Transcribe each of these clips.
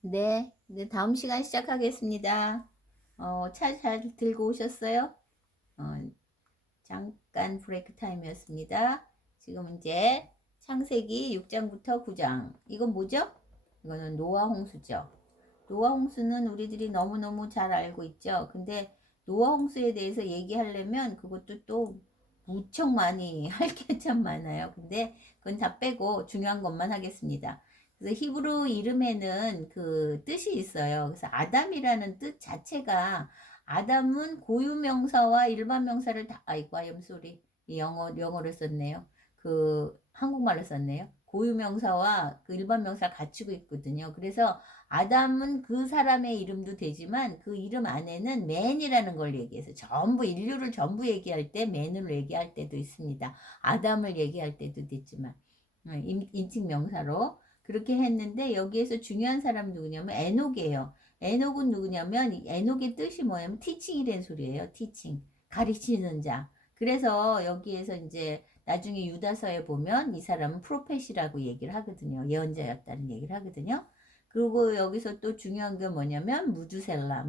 네, 이제 다음 시간 시작하겠습니다. 차 잘 들고 오셨어요? 어, 잠깐 브레이크 타임이었습니다. 지금 이제 창세기 6장부터 9장. 이건 뭐죠? 이거는 노아 홍수죠. 노아 홍수는 우리들이 너무너무 잘 알고 있죠. 근데 노아 홍수에 대해서 얘기하려면 그것도 또 무척 많이 할 게 참 많아요. 근데 그건 다 빼고 중요한 것만 하겠습니다. 그래서 히브리 이름에는 그 뜻이 있어요. 그래서 아담이라는 뜻 자체가 아담은 고유명사와 일반 명사를 다, 아이고, 아이엠 소리. 영어를 썼네요. 그, 한국말로 썼네요. 고유명사와 그 일반 명사를 갖추고 있거든요. 그래서 아담은 그 사람의 이름도 되지만 그 이름 안에는 맨이라는 걸 얘기해서 전부, 인류를 전부 얘기할 때 맨으로 얘기할 때도 있습니다. 아담을 얘기할 때도 있지만, 인칭 명사로. 그렇게 했는데 여기에서 중요한 사람 누구냐면 에녹이에요. 에녹은 누구냐면 에녹의 뜻이 뭐냐면 티칭이란 소리예요. 티칭. 가르치는 자. 그래서 여기에서 이제 나중에 유다서에 보면 이 사람은 프로펫이라고 얘기를 하거든요. 예언자였다는 얘기를 하거든요. 그리고 여기서 또 중요한 게 뭐냐면 무두셀라.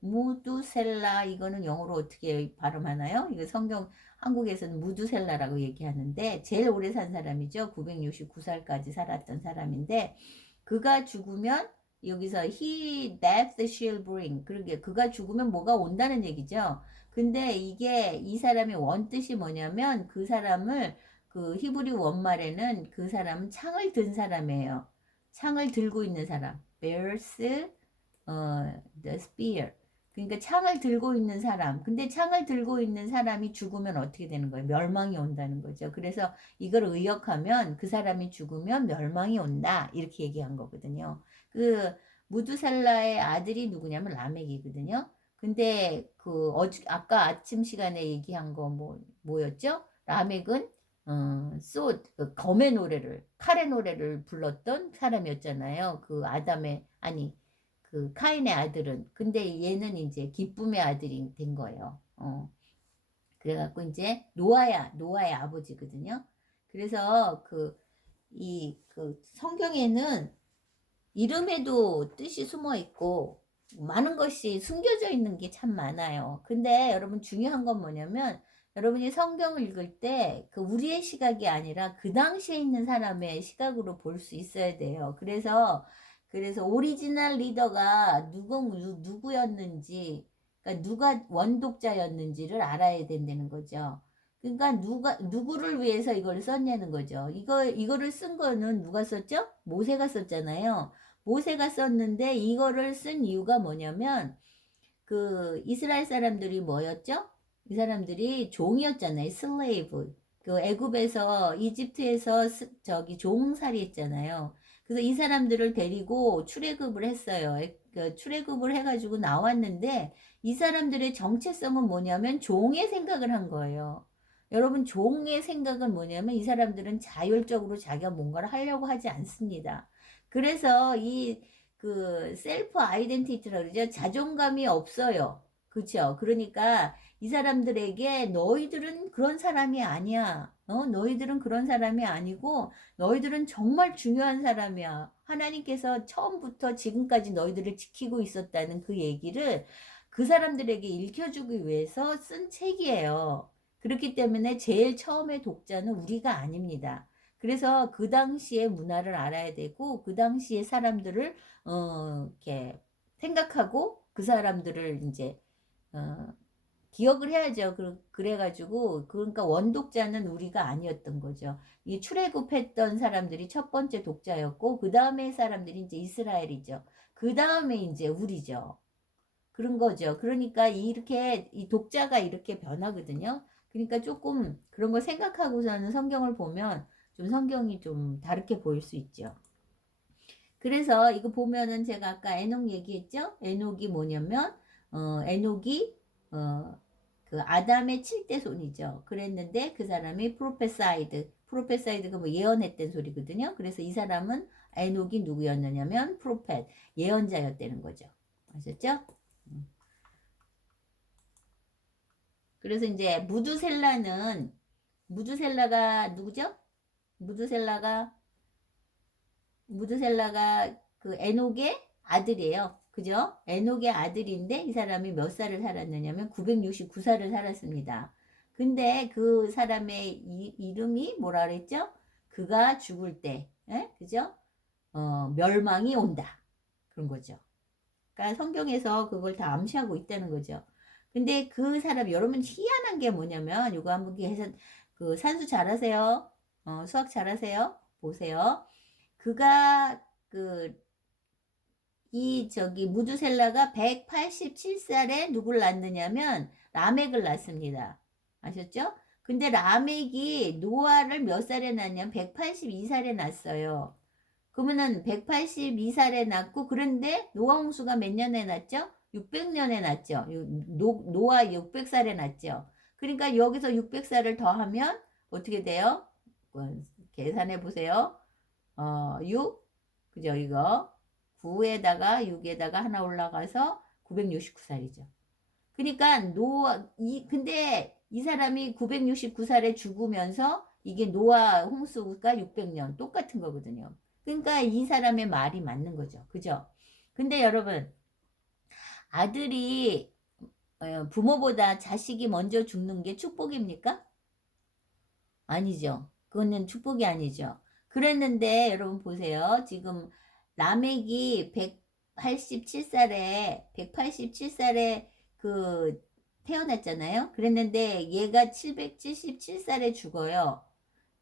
무두셀라 이거는 영어로 어떻게 발음하나요? 이거 성경 한국에서는 무두셀라라고 얘기하는데 제일 오래 산 사람이죠. 969살까지 살았던 사람인데 그가 죽으면 여기서 he death shall bring 그러게 그가 죽으면 뭐가 온다는 얘기죠. 근데 이게 이 사람의 원뜻이 뭐냐면 그 사람을 그 히브리 원말에는 그 사람은 창을 든 사람이에요. 창을 들고 있는 사람. bears the spear. 그러니까 창을 들고 있는 사람. 근데 창을 들고 있는 사람이 죽으면 어떻게 되는 거예요? 멸망이 온다는 거죠. 그래서 이걸 의역하면 그 사람이 죽으면 멸망이 온다. 이렇게 얘기한 거거든요. 그 무두살라의 아들이 누구냐면 라멕이거든요. 근데 그 아까 아침 시간에 얘기한 거 뭐였죠? 라멕은 그 검의 노래를 칼의 노래를 불렀던 사람이었잖아요. 그 아담의 아니 그 카인의 아들은. 근데 얘는 이제 기쁨의 아들이 된 거예요. 그래갖고 이제 노아의 아버지거든요. 그래서 그 성경에는 이름에도 뜻이 숨어 있고 많은 것이 숨겨져 있는 게 참 많아요. 근데 여러분 중요한 건 뭐냐면 여러분이 성경을 읽을 때 그 우리의 시각이 아니라 그 당시에 있는 사람의 시각으로 볼 수 있어야 돼요. 그래서 오리지널 리더가 누구였는지, 그러니까 누가 원독자였는지를 알아야 된다는 거죠. 그러니까 누구를 위해서 이걸 썼냐는 거죠. 이거를 쓴 거는 누가 썼죠? 모세가 썼잖아요. 모세가 썼는데 이거를 쓴 이유가 뭐냐면 그 이스라엘 사람들이 뭐였죠? 이 사람들이 종이었잖아요. 슬레이브. 그 애굽에서 이집트에서 저기 종살이 했잖아요. 그래서 이 사람들을 데리고 출애굽을 했어요. 그 출애굽을 해가지고 나왔는데 이 사람들의 정체성은 뭐냐면 종의 생각을 한 거예요. 여러분 종의 생각은 뭐냐면 이 사람들은 자율적으로 자기가 뭔가를 하려고 하지 않습니다. 그래서 이 그 셀프 아이덴티티라고 그러죠. 자존감이 없어요. 그렇죠? 그러니까 이 사람들에게 너희들은 그런 사람이 아니야. 너희들은 그런 사람이 아니고 너희들은 정말 중요한 사람이야. 하나님께서 처음부터 지금까지 너희들을 지키고 있었다는 그 얘기를 그 사람들에게 읽혀주기 위해서 쓴 책이에요. 그렇기 때문에 제일 처음에 독자는 우리가 아닙니다. 그래서 그 당시의 문화를 알아야 되고 그 당시의 사람들을 이렇게 생각하고 그 사람들을 이제 어, 기억을 해야죠. 그래가지고 그러니까 원독자는 우리가 아니었던 거죠. 이 출애굽했던 사람들이 첫 번째 독자였고 그 다음에 사람들이 이제 이스라엘이죠. 그 다음에 이제 우리죠. 그런 거죠. 그러니까 이렇게 이 독자가 이렇게 변하거든요. 그러니까 조금 그런 걸 생각하고서는 성경을 보면 좀 성경이 좀 다르게 보일 수 있죠. 그래서 이거 보면은 제가 아까 에녹 얘기했죠? 에녹이 뭐냐면 에녹이 그 아담의 7대 손이죠. 그랬는데 그 사람이 프로페사이드가 뭐 예언했던 소리거든요. 그래서 이 사람은 에녹이 누구였느냐면 프로펫, 예언자였다는 거죠. 아셨죠? 음. 그래서 이제 무두셀라가 누구죠? 무두셀라가 무드셀라가 그 에녹의 아들이에요. 그죠? 에녹의 아들인데 이 사람이 몇 살을 살았느냐면 969살을 살았습니다. 근데 그 사람의 이름이 뭐라 그랬죠? 그가 죽을 때, 그죠? 멸망이 온다. 그런 거죠. 그러니까 성경에서 그걸 다 암시하고 있다는 거죠. 근데 그 사람, 여러분 희한한 게 뭐냐면, 이거 한번 해서, 그 산수 잘하세요? 수학 잘하세요? 보세요. 그가, 저기, 무두셀라가 187살에 누굴 낳느냐면, 라멕을 낳습니다. 아셨죠? 근데 라멕이 노아를 몇 살에 낳냐면, 182살에 낳았어요. 그러면은 182살에 낳고, 그런데 노아 홍수가 몇 년에 낳죠? 600년에 낳죠. 노아 600살에 낳죠. 그러니까 여기서 600살을 더하면 어떻게 돼요? 계산해 보세요. 6, 그죠? 이거 9에다가 6에다가 하나 올라가서 969살이죠. 그러니까 근데 이 사람이 969살에 죽으면서 이게 노아 홍수가 600년 똑같은 거거든요. 그러니까 이 사람의 말이 맞는 거죠. 그죠? 근데 여러분, 아들이 부모보다 자식이 먼저 죽는 게 축복입니까? 아니죠. 그거는 축복이 아니죠. 그랬는데 여러분 보세요. 지금 라멕이 187살에 그 태어났잖아요. 그랬는데 얘가 777살에 죽어요.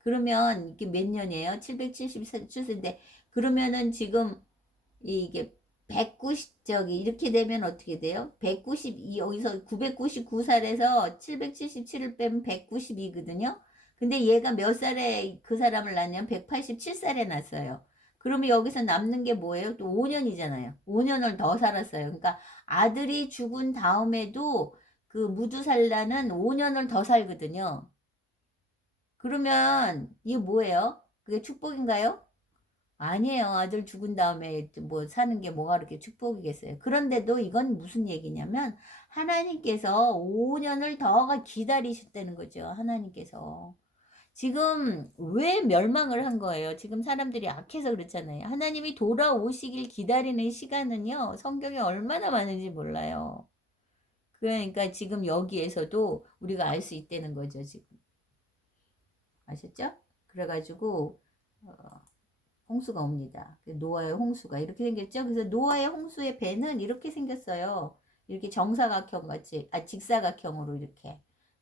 그러면 이게 몇 년이에요? 777세인데 그러면은 지금 이게 190 저기 이렇게 되면 어떻게 돼요? 192 여기서 999살에서 777을 빼면 192거든요. 근데 얘가 몇 살에 그 사람을 낳냐면 187살에 낳았어요. 그러면 여기서 남는 게 뭐예요? 또 5년이잖아요. 5년을 더 살았어요. 그러니까 아들이 죽은 다음에도 그 무두살라는 5년을 더 살거든요. 그러면 이게 뭐예요? 그게 축복인가요? 아니에요. 아들 죽은 다음에 뭐 사는 게 뭐가 그렇게 축복이겠어요. 그런데도 이건 무슨 얘기냐면 하나님께서 5년을 더 기다리셨다는 거죠. 하나님께서. 지금 왜 멸망을 한 거예요? 지금 사람들이 악해서 그렇잖아요. 하나님이 돌아오시길 기다리는 시간은요. 성경에 얼마나 많은지 몰라요. 그러니까 지금 여기에서도 우리가 알 수 있다는 거죠. 지금. 아셨죠? 그래가지고 홍수가 옵니다. 노아의 홍수가 이렇게 생겼죠. 그래서 노아의 홍수의 배는 이렇게 생겼어요. 이렇게 정사각형 같이, 직사각형으로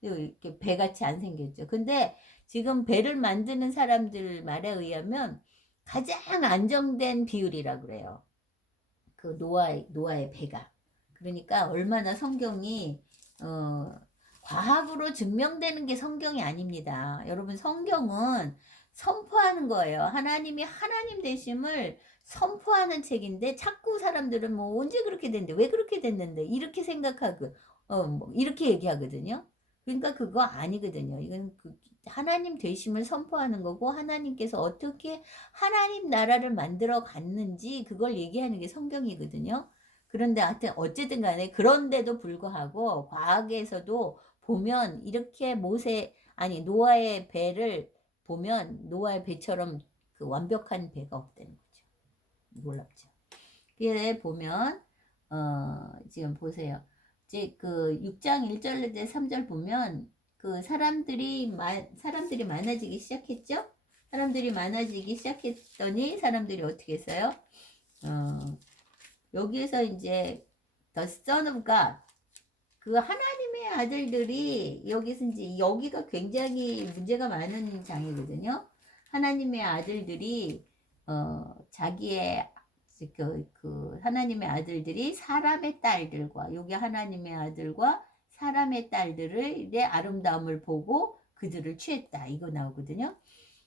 이렇게 배같이 안 생겼죠. 근데 지금 배를 만드는 사람들 말에 의하면 가장 안정된 비율이라 그래요. 그 노아의 배가. 그러니까 얼마나 성경이, 과학으로 증명되는 게 성경이 아닙니다. 여러분, 성경은 선포하는 거예요. 하나님이 하나님 되심을 선포하는 책인데 자꾸 사람들은 뭐 언제 그렇게 됐는데 왜 그렇게 됐는데 이렇게 생각하고 뭐 이렇게 얘기하거든요. 그러니까 그거 아니거든요. 이건 하나님 되심을 선포하는 거고 하나님께서 어떻게 하나님 나라를 만들어 갔는지 그걸 얘기하는 게 성경이거든요. 그런데 하여튼 어쨌든 간에 그런데도 불구하고 과학에서도 보면 이렇게 노아의 배를 보면 노아의 배처럼 그 완벽한 배가 없다는 거죠. 놀랍죠. 그래 보면 지금 보세요. 이제 그 6장 1절에서 3절 보면 그 사람들이 많아지기 시작했죠. 사람들이 많아지기 시작했더니 사람들이 어떻게 했어요? 여기에서 이제 The Son of God 그 하나님의 아들들이 여기서 이제 여기가 굉장히 문제가 많은 장이거든요. 하나님의 아들들이 자기의 하나님의 아들들이 사람의 딸들과 여기 하나님의 아들과 사람의 딸들의 아름다움을 보고 그들을 취했다 이거 나오거든요.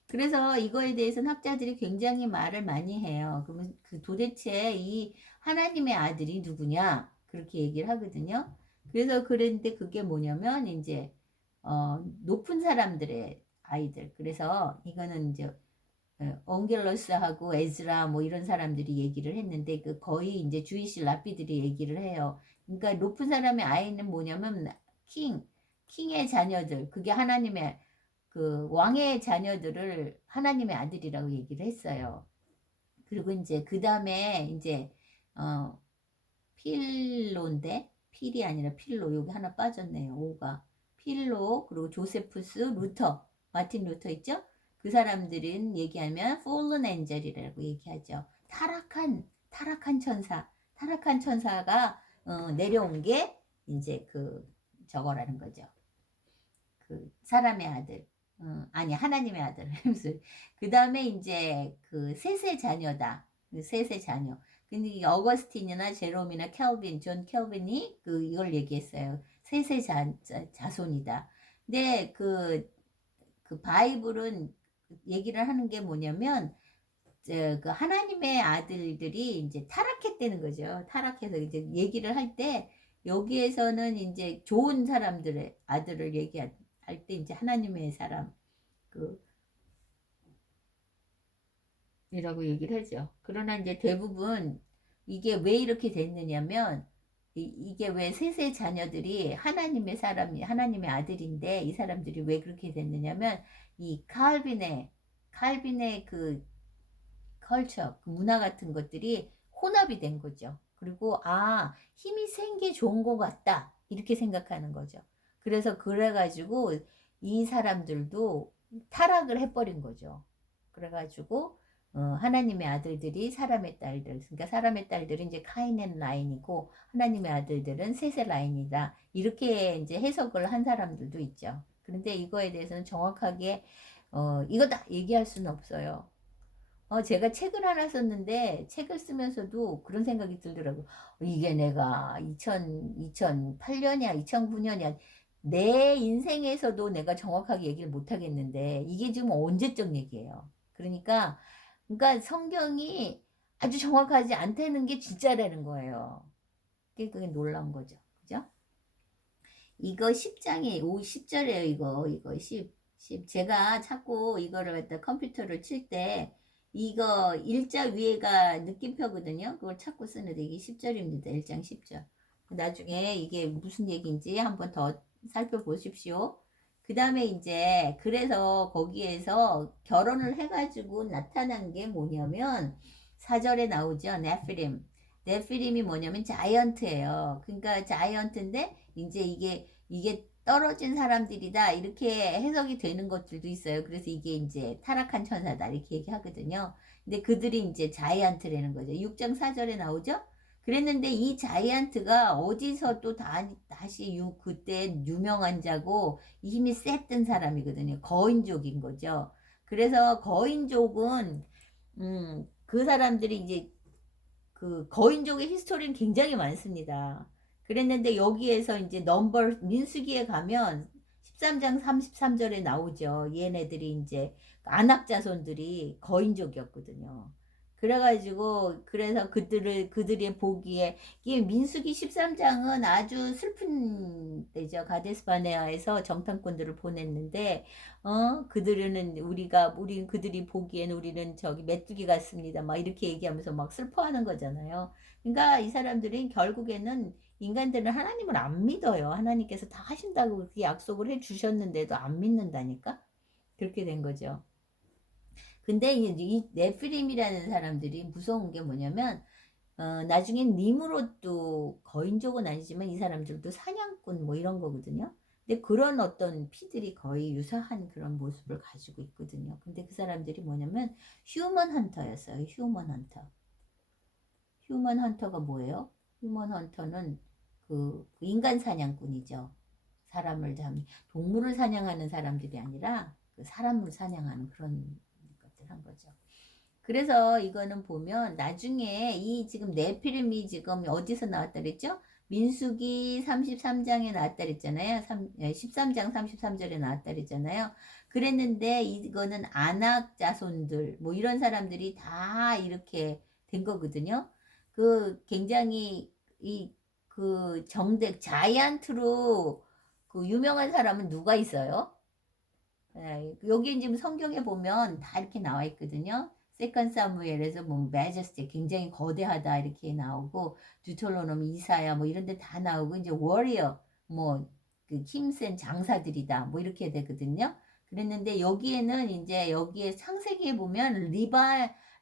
그래서 이거에 대해서는 학자들이 굉장히 말을 많이 해요. 그러면 도대체 이 하나님의 아들이 누구냐 그렇게 얘기를 하거든요. 그래서 그랬는데 그게 뭐냐면 이제 높은 사람들의 아이들. 그래서 이거는 이제 옹겔러스하고 에즈라 뭐 이런 사람들이 얘기를 했는데 그 거의 이제 주이시 랍비들이 얘기를 해요. 그러니까 높은 사람의 아이는 뭐냐면 킹의 자녀들. 그게 하나님의 그 왕의 자녀들을 하나님의 아들이라고 얘기를 했어요. 그리고 이제 그 다음에 이제 어 필로인데 필이 아니라 필로 여기 하나 빠졌네요. 오가 필로 그리고 조세푸스 루터 마틴 루터 있죠? 그 사람들은 얘기하면 fallen angel이라고 얘기하죠. 타락한 천사 타락한 천사가 내려온 게 이제 그 저거라는 거죠. 그 사람의 아들 아니 하나님의 아들 그 다음에 이제 그 셋의 자녀다. 그 셋의 자녀. 근데 이 어거스틴이나 제롬이나 켈빈, 존 켈빈이 그 이걸 얘기했어요. 셋의 자손이다. 근데 그 바이블은 얘기를 하는 게 뭐냐면 그 하나님의 아들들이 이제 타락했다는 거죠. 타락해서 이제 얘기를 할 때 여기에서는 이제 좋은 사람들의 아들을 얘기할 때 이제 하나님의 사람 그 이라고 얘기를 하죠. 그러나 이제 대부분 이게 왜 이렇게 됐느냐면 이게 왜 셋의 자녀들이 하나님의 사람이 하나님의 아들인데 이 사람들이 왜 그렇게 됐느냐면 이 칼빈의 그 컬처, 그 문화 같은 것들이 혼합이 된 거죠. 그리고 힘이 센 게 좋은 것 같다 이렇게 생각하는 거죠. 그래가지고 이 사람들도 타락을 해버린 거죠. 그래가지고 하나님의 아들들이 사람의 딸들, 그러니까 사람의 딸들은 이제 카인의 라인이고 하나님의 아들들은 셋의 라인이다. 이렇게 이제 해석을 한 사람들도 있죠. 그런데 이거에 대해서는 정확하게 이거다 얘기할 수는 없어요. 제가 책을 하나 썼는데 책을 쓰면서도 그런 생각이 들더라고요. 이게 내가 2008년이야, 2009년이야. 내 인생에서도 내가 정확하게 얘기를 못 하겠는데 이게 지금 언제적 얘기예요. 그러니까 성경이 아주 정확하지 않다는 게 진짜라는 거예요. 그게 놀라운 거죠. 그죠? 이거 10장에 10절이에요. 이거 10. 제가 자꾸 이거를 갖다 컴퓨터를 칠 때 이거 일자 위에가 느낌표거든요. 그걸 찾고 쓰는데 이게 10절입니다. 1장 10절. 나중에 이게 무슨 얘기인지 한번 더 살펴보십시오. 그 다음에 이제 그래서 거기에서 결혼을 해가지고 나타난 게 뭐냐면 4절에 나오죠. 네피림이 뭐냐면 자이언트예요. 그러니까 자이언트인데 이제 이게 떨어진 사람들이다 이렇게 해석이 되는 것들도 있어요. 그래서 이게 이제 타락한 천사다 이렇게 얘기하거든요. 근데 그들이 이제 자이언트라는 거죠. 6장 4절에 나오죠. 그랬는데 이 자이언트가 어디서 또 다시 그때 유명한 자고 힘이 셌던 사람이거든요. 거인족인 거죠. 그래서 거인족은 그 사람들이 이제 그 거인족의 히스토리는 굉장히 많습니다. 그랬는데 여기에서 이제 민수기에 가면 13장 33절에 나오죠. 얘네들이 이제 안악 자손들이 거인족이었거든요. 그래서 그들이 보기에 이게 민수기 13장은 아주 슬픈 때죠. 가데스 바네아에서 정탐꾼들을 보냈는데 그들이 보기에는 우리는 저기 메뚜기 같습니다. 막 이렇게 얘기하면서 막 슬퍼하는 거잖아요. 그러니까 이 사람들이 결국에는 인간들은 하나님을 안 믿어요. 하나님께서 다 하신다고 그렇게 약속을 해 주셨는데도 안 믿는다니까. 그렇게 된 거죠. 근데 이 네피림이라는 사람들이 무서운 게 뭐냐면 나중에 니무롯도 거인족은 아니지만 이 사람들도 사냥꾼 뭐 이런 거거든요. 근데 그런 어떤 피들이 거의 유사한 그런 모습을 가지고 있거든요. 근데 그 사람들이 뭐냐면 휴먼 헌터였어요. 휴먼 헌터. 휴먼 헌터가 뭐예요? 휴먼 헌터는 그 인간 사냥꾼이죠. 동물을 사냥하는 사람들이 아니라 그 사람을 사냥하는 그런 것들 한 거죠. 그래서 이거는 보면 나중에 이 지금 네피림이 지금 어디서 나왔다 그랬죠? 민수기 33장에 나왔다 그랬잖아요. 13장 33절에 나왔다 그랬잖아요. 그랬는데 이거는 안악 자손들 뭐 이런 사람들이 다 이렇게 된 거거든요. 그 굉장히 그 정대 자이언트로 그 유명한 사람은 누가 있어요? 여기 지금 성경에 보면 다 이렇게 나와 있거든요. 세컨 사무엘에서 뭐 매제스티 굉장히 거대하다 이렇게 나오고 듀토로노미 이사야 뭐 이런 데 다 나오고 이제 워리어 뭐 그 힘센 장사들이다 뭐 이렇게 되거든요. 그랬는데 여기에는 이제 여기에 창세기에 보면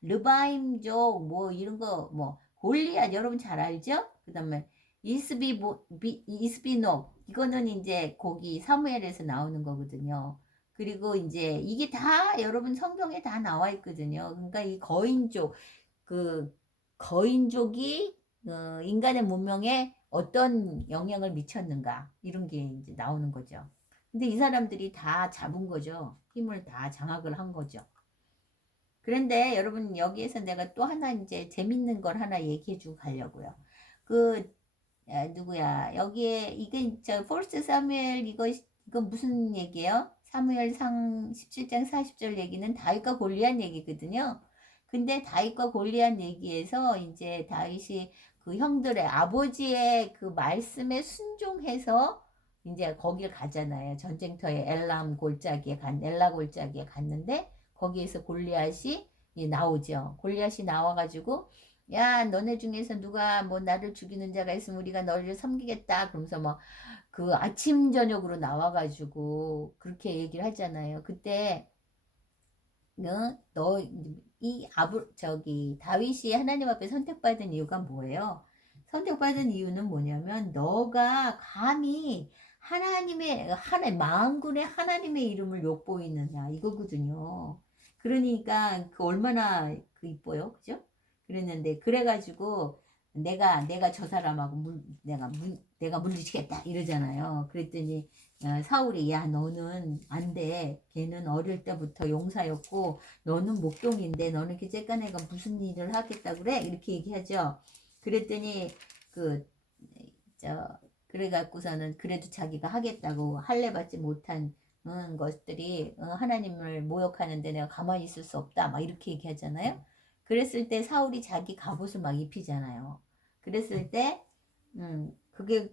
르바임족 뭐 이런 거 뭐 골리앗 여러분 잘 알죠? 그다음에 이스비노 이거는 이제 거기 사무엘에서 나오는 거거든요. 그리고 이제 이게 다 여러분 성경에 다 나와 있거든요. 그러니까 이 거인족 그 거인족이 인간의 문명에 어떤 영향을 미쳤는가 이런 게 이제 나오는 거죠. 근데 이 사람들이 다 잡은 거죠. 힘을 다 장악을 한 거죠. 그런데 여러분 여기에서 내가 또 하나 이제 재밌는 걸 하나 얘기해 주고 가려고요. 그 누구야 여기에 이게 저 폴스 사무엘 이거 무슨 얘기예요? 사무엘상 17장 40절 얘기는 다윗과 골리앗 얘기거든요. 근데 다윗과 골리앗 얘기에서 이제 다윗이 그 형들의 아버지의 그 말씀에 순종해서 이제 거길 가잖아요. 전쟁터에 엘라 골짜기에 갔는데 거기에서 골리앗이 나오죠. 골리앗이 나와가지고 야 너네 중에서 누가 뭐 나를 죽이는 자가 있으면 우리가 너를 섬기겠다 그러면서 뭐 그 아침 저녁으로 나와가지고 그렇게 얘기를 하잖아요. 그때 너이 저기 다윗이 하나님 앞에 선택받은 이유가 뭐예요? 선택받은 이유는 뭐냐면 너가 감히 하나님 만군의 하나님의 이름을 욕보이느냐 이거거든요. 그러니까 그 얼마나 그 이뻐요, 그죠? 그랬는데 그래가지고 내가 저 사람하고 내가 물리치겠다 이러잖아요. 그랬더니 사울이 야 너는 안 돼. 걔는 어릴 때부터 용사였고 너는 목동인데 너는 이렇게 쬐깐 애가 무슨 일을 하겠다 그래? 이렇게 얘기하죠. 그랬더니 그 저 그래갖고서는 그래도 자기가 하겠다고 할례 받지 못한 것들이 하나님을 모욕하는데 내가 가만히 있을 수 없다 막 이렇게 얘기하잖아요. 그랬을 때 사울이 자기 갑옷을 막 입히잖아요. 그랬을 때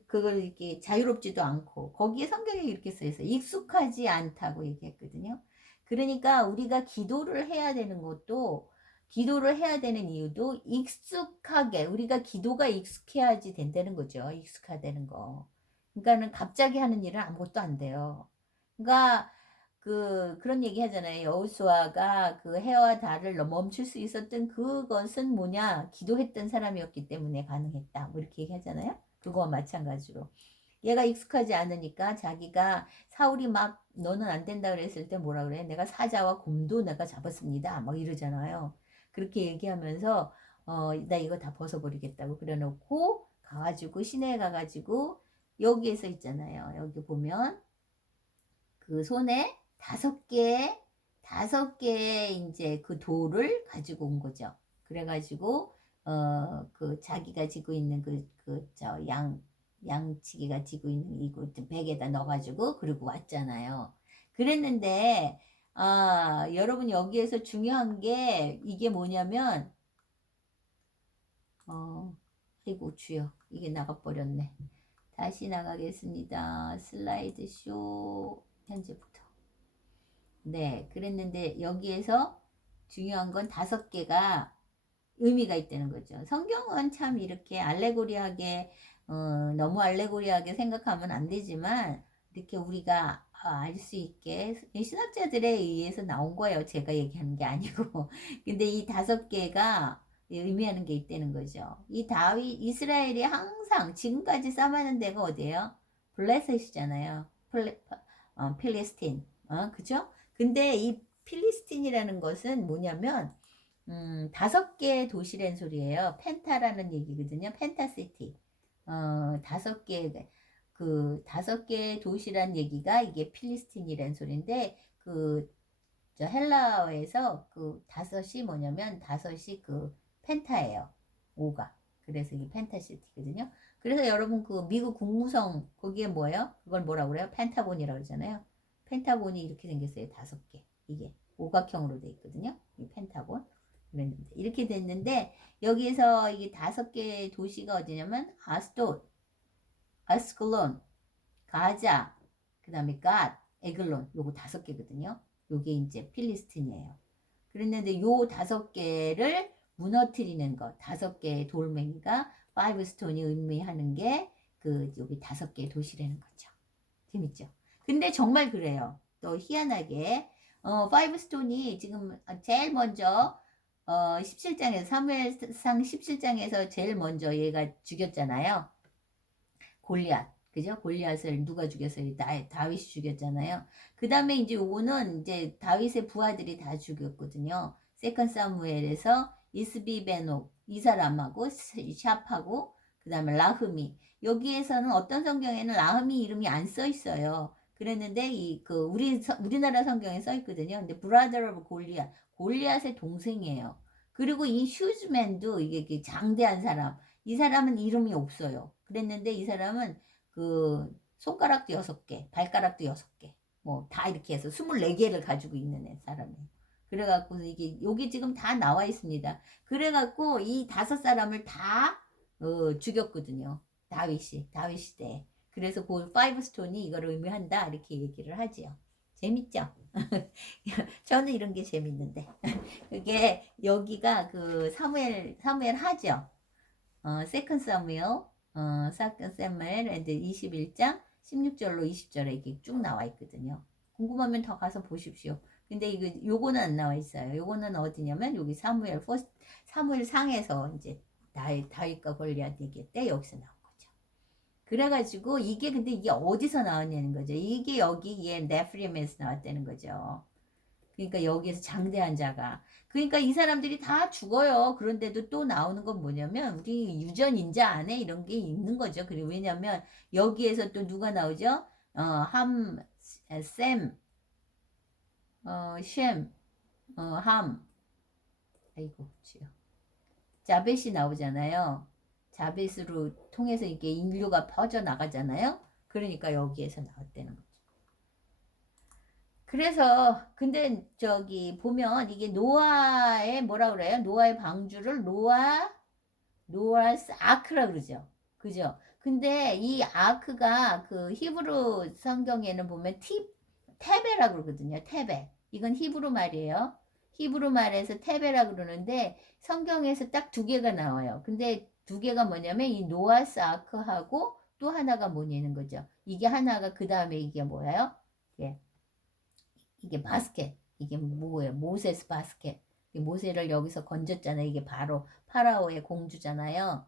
그걸 이렇게 자유롭지도 않고 거기에 성경에 이렇게 써 있어요. 익숙하지 않다고 얘기했거든요. 그러니까 우리가 기도를 해야 되는 이유도 익숙하게 우리가 기도가 익숙해야지 된다는 거죠. 익숙하다는 거. 그러니까는 갑자기 하는 일은 아무것도 안 돼요. 그러니까 그런 얘기 하잖아요. 여호수아가 그 해와 달을 멈출 수 있었던 그것은 뭐냐? 기도했던 사람이었기 때문에 가능했다. 뭐 이렇게 얘기하잖아요. 그거와 마찬가지로. 얘가 익숙하지 않으니까 자기가 사울이 막 너는 안 된다 그랬을 때 뭐라 그래? 내가 사자와 곰도 내가 잡았습니다. 막 이러잖아요. 그렇게 얘기하면서 나 이거 다 벗어버리겠다고 그래놓고 가가지고 시내에 가가지고 여기에서 있잖아요. 여기 보면 그 손에 다섯 개의 이제 그 돌을 가지고 온 거죠. 그래가지고 그 자기가 지고 있는 저 양치기가 지고 있는 이거 백에다 넣어가지고 그리고 왔잖아요. 그랬는데 여러분 여기에서 중요한 게 이게 뭐냐면 아이고 주여 이게 나가버렸네. 다시 나가겠습니다. 슬라이드 쇼 현재부터. 네, 그랬는데 여기에서 중요한 건 5개가 의미가 있다는 거죠. 성경은 참 이렇게 알레고리하게 너무 알레고리하게 생각하면 안 되지만 이렇게 우리가 알 수 있게 신학자들에 의해서 나온 거예요. 제가 얘기하는 게 아니고. 근데 이 5개가 의미하는 게 있다는 거죠. 이 다윗 이스라엘이 항상 지금까지 싸우는 데가 어디예요? 블레셋이잖아요. 필리스틴. 그죠? 근데 이 필리스틴이라는 것은 뭐냐면 5개의 도시란 소리예요. 펜타라는 얘기거든요. 펜타시티. 5개, 그 5개의 도시란 얘기가 이게 필리스틴이란 소리인데, 저 헬라어에서 그 5이 뭐냐면 5이 그 펜타예요. 5가. 그래서 이게 펜타시티거든요. 그래서 여러분 그 미국 국무성 거기에 뭐예요? 그걸 뭐라고 그래요? 펜타곤이라고 그러잖아요. 펜타곤이 이렇게 생겼어요. 5개. 이게 오각형으로 돼 있거든요. 이 펜타곤. 그랬는데 이렇게 됐는데 여기에서 이게 5개의 도시가 어디냐면 아스돗, 아스클론, 가자, 그 다음에 갓, 에글론 요거 5개거든요. 요게 이제 필리스틴이에요. 그랬는데 요 5개를 무너뜨리는 것 5개의 돌멩이가 파이브 스톤이 의미하는 게 여기 5개의 도시라는 거죠. 재밌죠? 근데 정말 그래요. 또 희한하게 파이브 스톤이 지금 제일 먼저 17장에서 사무엘상 17장에서 제일 먼저 얘가 죽였잖아요. 골리앗. 그죠? 골리앗을 누가 죽였어요? 다윗이 죽였잖아요. 그 다음에 이제 요거는 이제 다윗의 부하들이 다 죽였거든요. 세컨 사무엘에서 이스비베녹 이 사람하고 샵하고 그 다음에 라흐미. 여기에서는 어떤 성경에는 라흐미 이름이 안 써 있어요. 그랬는데 우리나라 성경에 써 있거든요. 근데 brother of 골리앗, 골리앗의 동생이에요. 그리고 이 휴즈맨도 이게 장대한 사람. 이 사람은 이름이 없어요. 그랬는데 이 사람은 그 손가락도 6개, 발가락도 6개, 뭐 다 이렇게 해서 24개를 가지고 있는 사람이에요. 그래갖고 이게 여기 지금 다 나와 있습니다. 그래갖고 이 5사람을 다 죽였거든요. 다윗이 때. 그래서 그 5스톤이 이걸 의미한다 이렇게 얘기를 하지요. 재밌죠? 저는 이런 게 재밌는데 그게 여기가 그 사무엘 하죠. 세컨 사무엘, 세컨 사무엘 앤드 21장 16절로 20절에 이게 쭉 나와 있거든요. 궁금하면 더 가서 보십시오. 근데 요거는 안 나와 있어요. 요거는 어디냐면 여기 사무엘 상에서 이제 다윗과 골리앗 얘기할 때 여기서 나온 거죠. 그래가지고 근데 이게 어디서 나왔냐는 거죠. 이게 여기에 네프림에서 나왔다는 거죠. 그러니까 여기에서 장대한 자가. 그러니까 이 사람들이 다 죽어요. 그런데도 또 나오는 건 뭐냐면 우리 유전인자 안에 이런 게 있는 거죠. 그리고 왜냐면 여기에서 또 누가 나오죠? 샘, 쉔, 함. 아이고, 주여. 자벳이 나오잖아요. 자벳으로 통해서 이게 인류가 퍼져 나가잖아요. 그러니까 여기에서 나왔다는 거죠. 그래서 근데 저기 보면 이게 노아의 뭐라 그래요? 노아의 방주를 노아스 아크라 그러죠. 그죠? 근데 이 아크가 그 히브리 성경에는 보면 테베라 그러거든요. 테베. 이건 히브리 말이에요. 히브리 말에서 테베라 그러는데 성경에서 딱 2개가 나와요. 근데 2개가 뭐냐면 이 노아스 아크하고 또 하나가 뭐냐는 거죠. 이게 하나가 그 다음에 이게 뭐예요? 예. 이게 바스켓. 이게 뭐예요? 모세스 바스켓. 모세를 여기서 건졌잖아요. 이게 바로 파라오의 공주잖아요.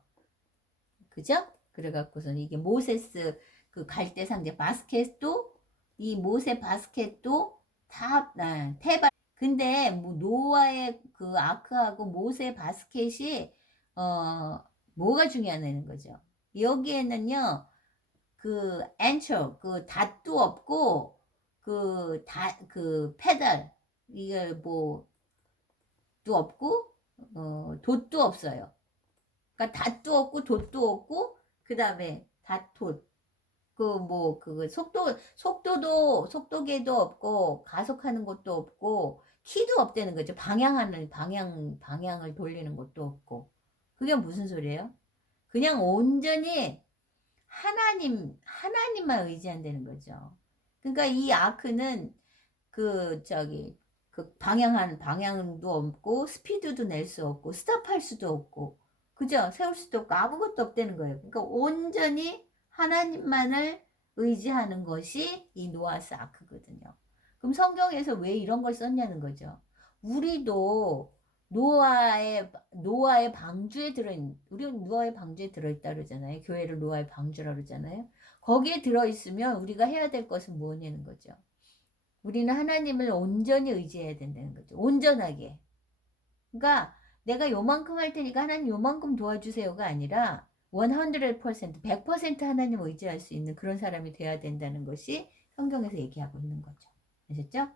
그죠? 그래갖고서는 이게 모세스 그 갈대 상자 바스켓도 이 모세 바스켓도 다 테바. 근데 뭐 노아의 그 아크하고 모세 바스켓이 뭐가 중요하냐는 거죠. 여기에는요 그 엔초 그 닷도 없고 그 페달 이게 뭐도 없고 돛도 없어요. 그러니까 닷도 없고 돛도 없고 그 다음에 닷돛 그 속도계도 없고 가속하는 것도 없고 키도 없다는 거죠. 방향을 돌리는 것도 없고 그게 무슨 소리예요? 그냥 온전히 하나님만 의지한다는 거죠. 그러니까 이 아크는 그 방향도 없고 스피드도 낼 수 없고 스탑할 수도 없고 그죠? 세울 수도 없고 아무것도 없다는 거예요. 그러니까 온전히 하나님만을 의지하는 것이 이 노아스 아크거든요. 그럼 성경에서 왜 이런 걸 썼냐는 거죠. 우리도 노아의 방주에 우리는 노아의 방주에 들어있다 그러잖아요. 교회를 노아의 방주라 그러잖아요. 거기에 들어있으면 우리가 해야 될 것은 뭐냐는 거죠. 우리는 하나님을 온전히 의지해야 된다는 거죠. 온전하게. 그러니까 내가 요만큼 할 테니까 하나님 요만큼 도와주세요가 아니라 100% 하나님 의지할 수 있는 그런 사람이 돼야 된다는 것이 성경에서 얘기하고 있는 거죠. 아셨죠?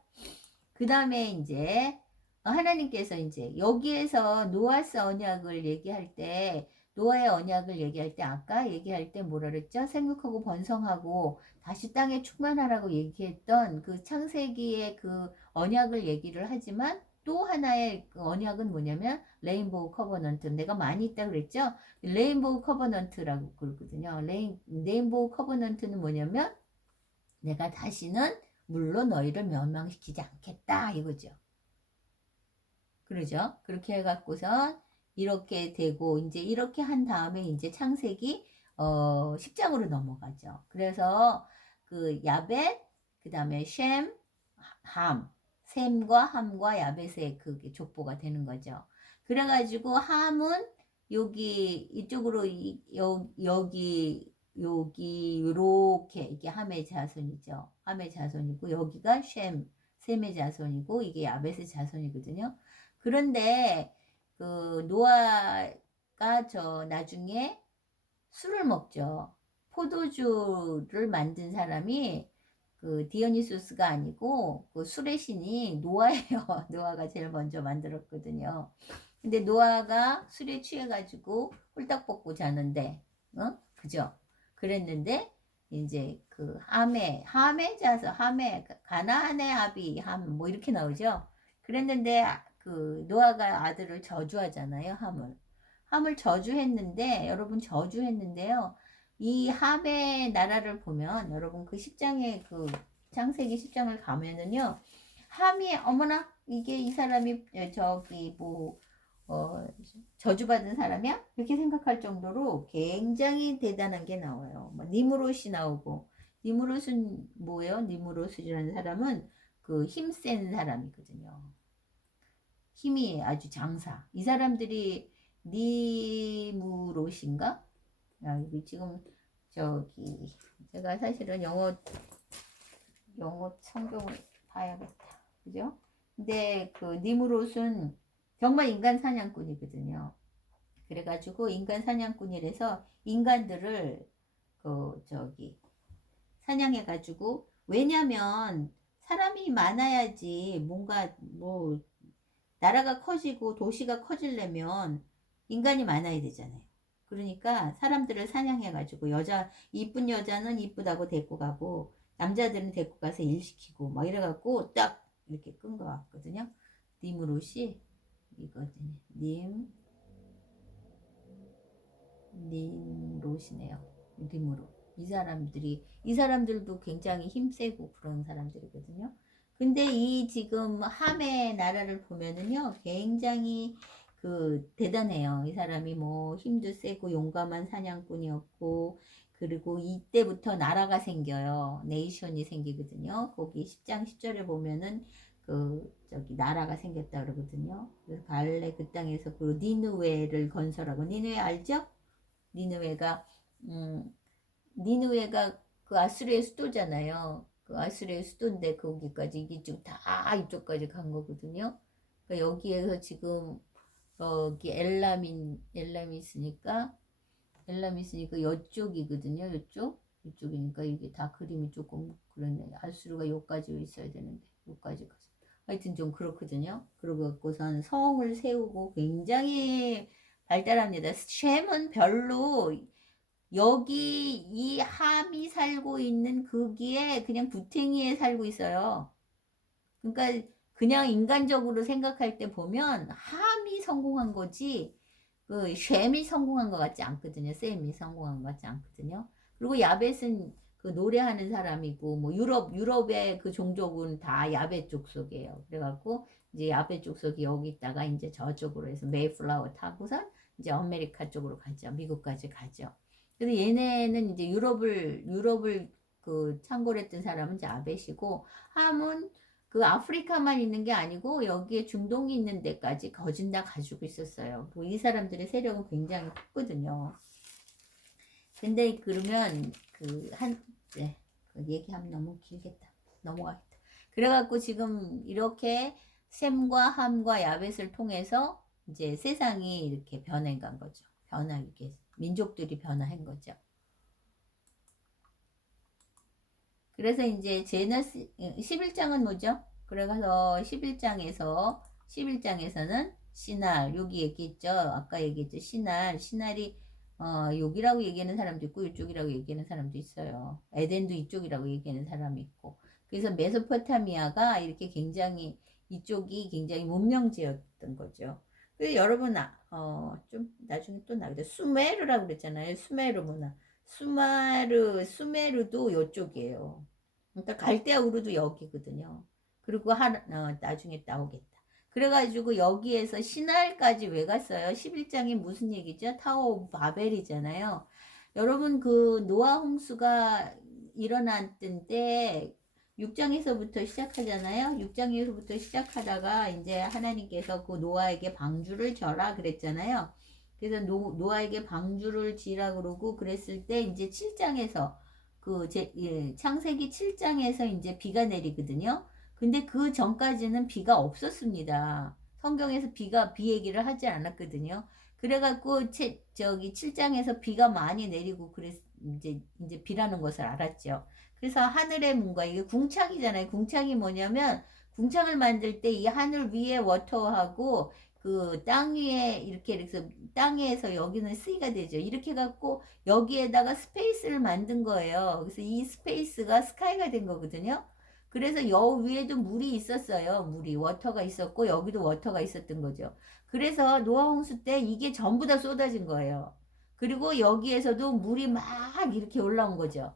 그 다음에 이제 하나님께서 이제 여기에서 노아스 언약을 얘기할 때 노아의 언약을 얘기할 때 아까 얘기할 때 뭐라 그랬죠? 생육하고 번성하고 다시 땅에 충만하라고 얘기했던 그 창세기의 그 언약을 얘기를 하지만 또 하나의 그 언약은 뭐냐면 레인보우 커버넌트. 내가 많이 있다 그랬죠? 레인보우 커버넌트라고 그러거든요. 레인보우 커버넌트는 뭐냐면 내가 다시는 물로 너희를 멸망시키지 않겠다 이거죠. 그러죠? 그렇게 해갖고선 이렇게 되고 이제 이렇게 한 다음에 이제 창세기 10장으로 넘어가죠. 그래서 그 야벳 그 다음에 셈, 함 셈과 함과 야벳의 그게 족보가 되는 거죠. 그래가지고 함은 여기 이쪽으로 여기 요렇게 이게 함의 자손이죠. 함의 자손이고 여기가 셈의 자손이고 이게 야벳의 자손이거든요. 그런데 그 노아가 나중에 술을 먹죠. 포도주를 만든 사람이 그 디오니소스가 아니고 그 술의 신이 노아예요. 노아가 제일 먼저 만들었거든요. 근데 노아가 술에 취해가지고 홀딱 벗고 자는데, 그죠? 그랬는데 이제 그 함의 자서 가나안의 아비 함 뭐 이렇게 나오죠. 그랬는데 그 노아가 아들을 저주하잖아요. 함을 저주했는데 여러분 저주했는데요. 이 함의 나라를 보면 여러분 그 10장에 그 창세기 10장을 가면은요. 함이 어머나 이게 이 사람이 저기 뭐 저주받은 사람이야? 이렇게 생각할 정도로 굉장히 대단한 게 나와요. 뭐 니무롯이 나오고 니무롯은 뭐예요? 니무롯이라는 사람은 그 힘센 사람이거든요. 힘이 아주 장사. 이 사람들이 니무롯인가? 여기 지금 저기 제가 사실은 영어 성경을 봐야겠다. 그죠? 근데 그 니무롯은 정말 인간 사냥꾼이거든요. 그래가지고 인간 사냥꾼이라서 인간들을 그 저기 사냥해가지고 왜냐면 사람이 많아야지 뭔가 뭐 나라가 커지고 도시가 커지려면 인간이 많아야 되잖아요. 그러니까 사람들을 사냥해가지고 이쁜 여자는 이쁘다고 데리고 가고 남자들은 데리고 가서 일 시키고 막 이래갖고 딱 이렇게 끈 거 같거든요. 니무롯이 이거든요. 님롯이네요. 님으로. 이 사람들도 굉장히 힘세고 그런 사람들이거든요. 근데 이 지금 함의 나라를 보면은요, 굉장히 그 대단해요. 이 사람이 뭐 힘도 세고 용감한 사냥꾼이었고, 그리고 이때부터 나라가 생겨요. 네이션이 생기거든요. 거기 10장 10절에 보면은 그 저기 나라가 생겼다 그러거든요. 그래서 갈래 그 땅에서 그 니느웨를 건설하고 니느웨 알죠? 니느웨가 니느웨가 그 아수르의 수도잖아요. 그 아수르의 수도인데 거기까지 이쪽 다 이쪽까지 간 거거든요. 그러니까 여기에서 지금 여기 엘람이 있으니까 이쪽이거든요. 이쪽이니까 이게 다 그림이 조금 그러네. 아수르가 여기까지 있어야 되는데 여기까지 가서 하여튼 좀 그렇거든요. 그러고 갖고선 성을 세우고 굉장히 발달합니다. 셈은 별로 여기 이 함이 살고 있는 거기에 그냥 구탱이에 살고 있어요. 그러니까 그냥 인간적으로 생각할 때 보면 함이 성공한 거지 그 셈이 성공한 것 같지 않거든요. 셈이 성공한 것 같지 않거든요. 그리고 야벳은 그 노래하는 사람이고 뭐 유럽의 그 종족은 다 야벳 족속이에요. 그래갖고 이제 야벳 족속이 여기 있다가 이제 저쪽으로 해서 메이플라워 타고선 이제 아메리카 쪽으로 가죠. 미국까지 가죠. 근데 얘네는 이제 유럽을 그 창궐 했던 사람은 이제 아벳이고 함은 그 아프리카만 있는 게 아니고 여기에 중동이 있는 데까지 거진 다 가지고 있었어요. 이 사람들의 세력은 굉장히 컸거든요. 근데 그러면 네, 그 얘기하면 너무 길겠다. 넘어가겠다. 그래갖고 지금 이렇게 셈과 함과 야벳을 통해서 이제 세상이 이렇게 변해간 거죠. 이렇게 민족들이 변화한 거죠. 그래서 이제 제너시 11장은 뭐죠? 그래서 11장에서는 시날 여기 얘기했죠. 아까 얘기했죠. 시날이 여기라고 얘기하는 사람도 있고 이쪽이라고 얘기하는 사람도 있어요. 에덴도 이쪽이라고 얘기하는 사람이 있고. 그래서 메소포타미아가 이렇게 이쪽이 굉장히 문명지였던 거죠. 그래서 여러분 좀 나중에 또 나오겠다. 수메르라고 그랬잖아요. 수메르 문화. 수메르도 이쪽이에요. 그러니까 갈대아 우르도 여기거든요. 그리고 나중에 나오겠다. 그래가지고 여기에서 신할까지 왜 갔어요? 11장이 무슨 얘기죠? 타워 오브 바벨이잖아요. 여러분 그 노아 홍수가 일어났던 때 6장에서부터 시작하잖아요. 6장에서부터 시작하다가 이제 하나님께서 그 노아에게 방주를 져라 그랬잖아요. 그래서 노아에게 방주를 지라 그러고 그랬을 때 이제 7장에서 창세기 7장에서 이제 비가 내리거든요. 근데 그 전까지는 비가 없었습니다. 성경에서 비 얘기를 하지 않았거든요. 그래갖고 저기 7장에서 비가 많이 내리고 이제 비라는 것을 알았죠. 그래서 하늘의 문과 이게 궁창이잖아요. 궁창이 뭐냐면 궁창을 만들 때 이 하늘 위에 워터하고 그 땅 위에 이렇게 땅에서 여기는 C가 되죠. 이렇게 갖고 여기에다가 스페이스를 만든 거예요. 그래서 이 스페이스가 스카이가 된 거거든요. 그래서 여 위에도 물이 있었어요. 워터가 있었고 여기도 워터가 있었던 거죠. 그래서 노아 홍수 때 이게 전부 다 쏟아진 거예요. 그리고 여기에서도 물이 막 이렇게 올라온 거죠.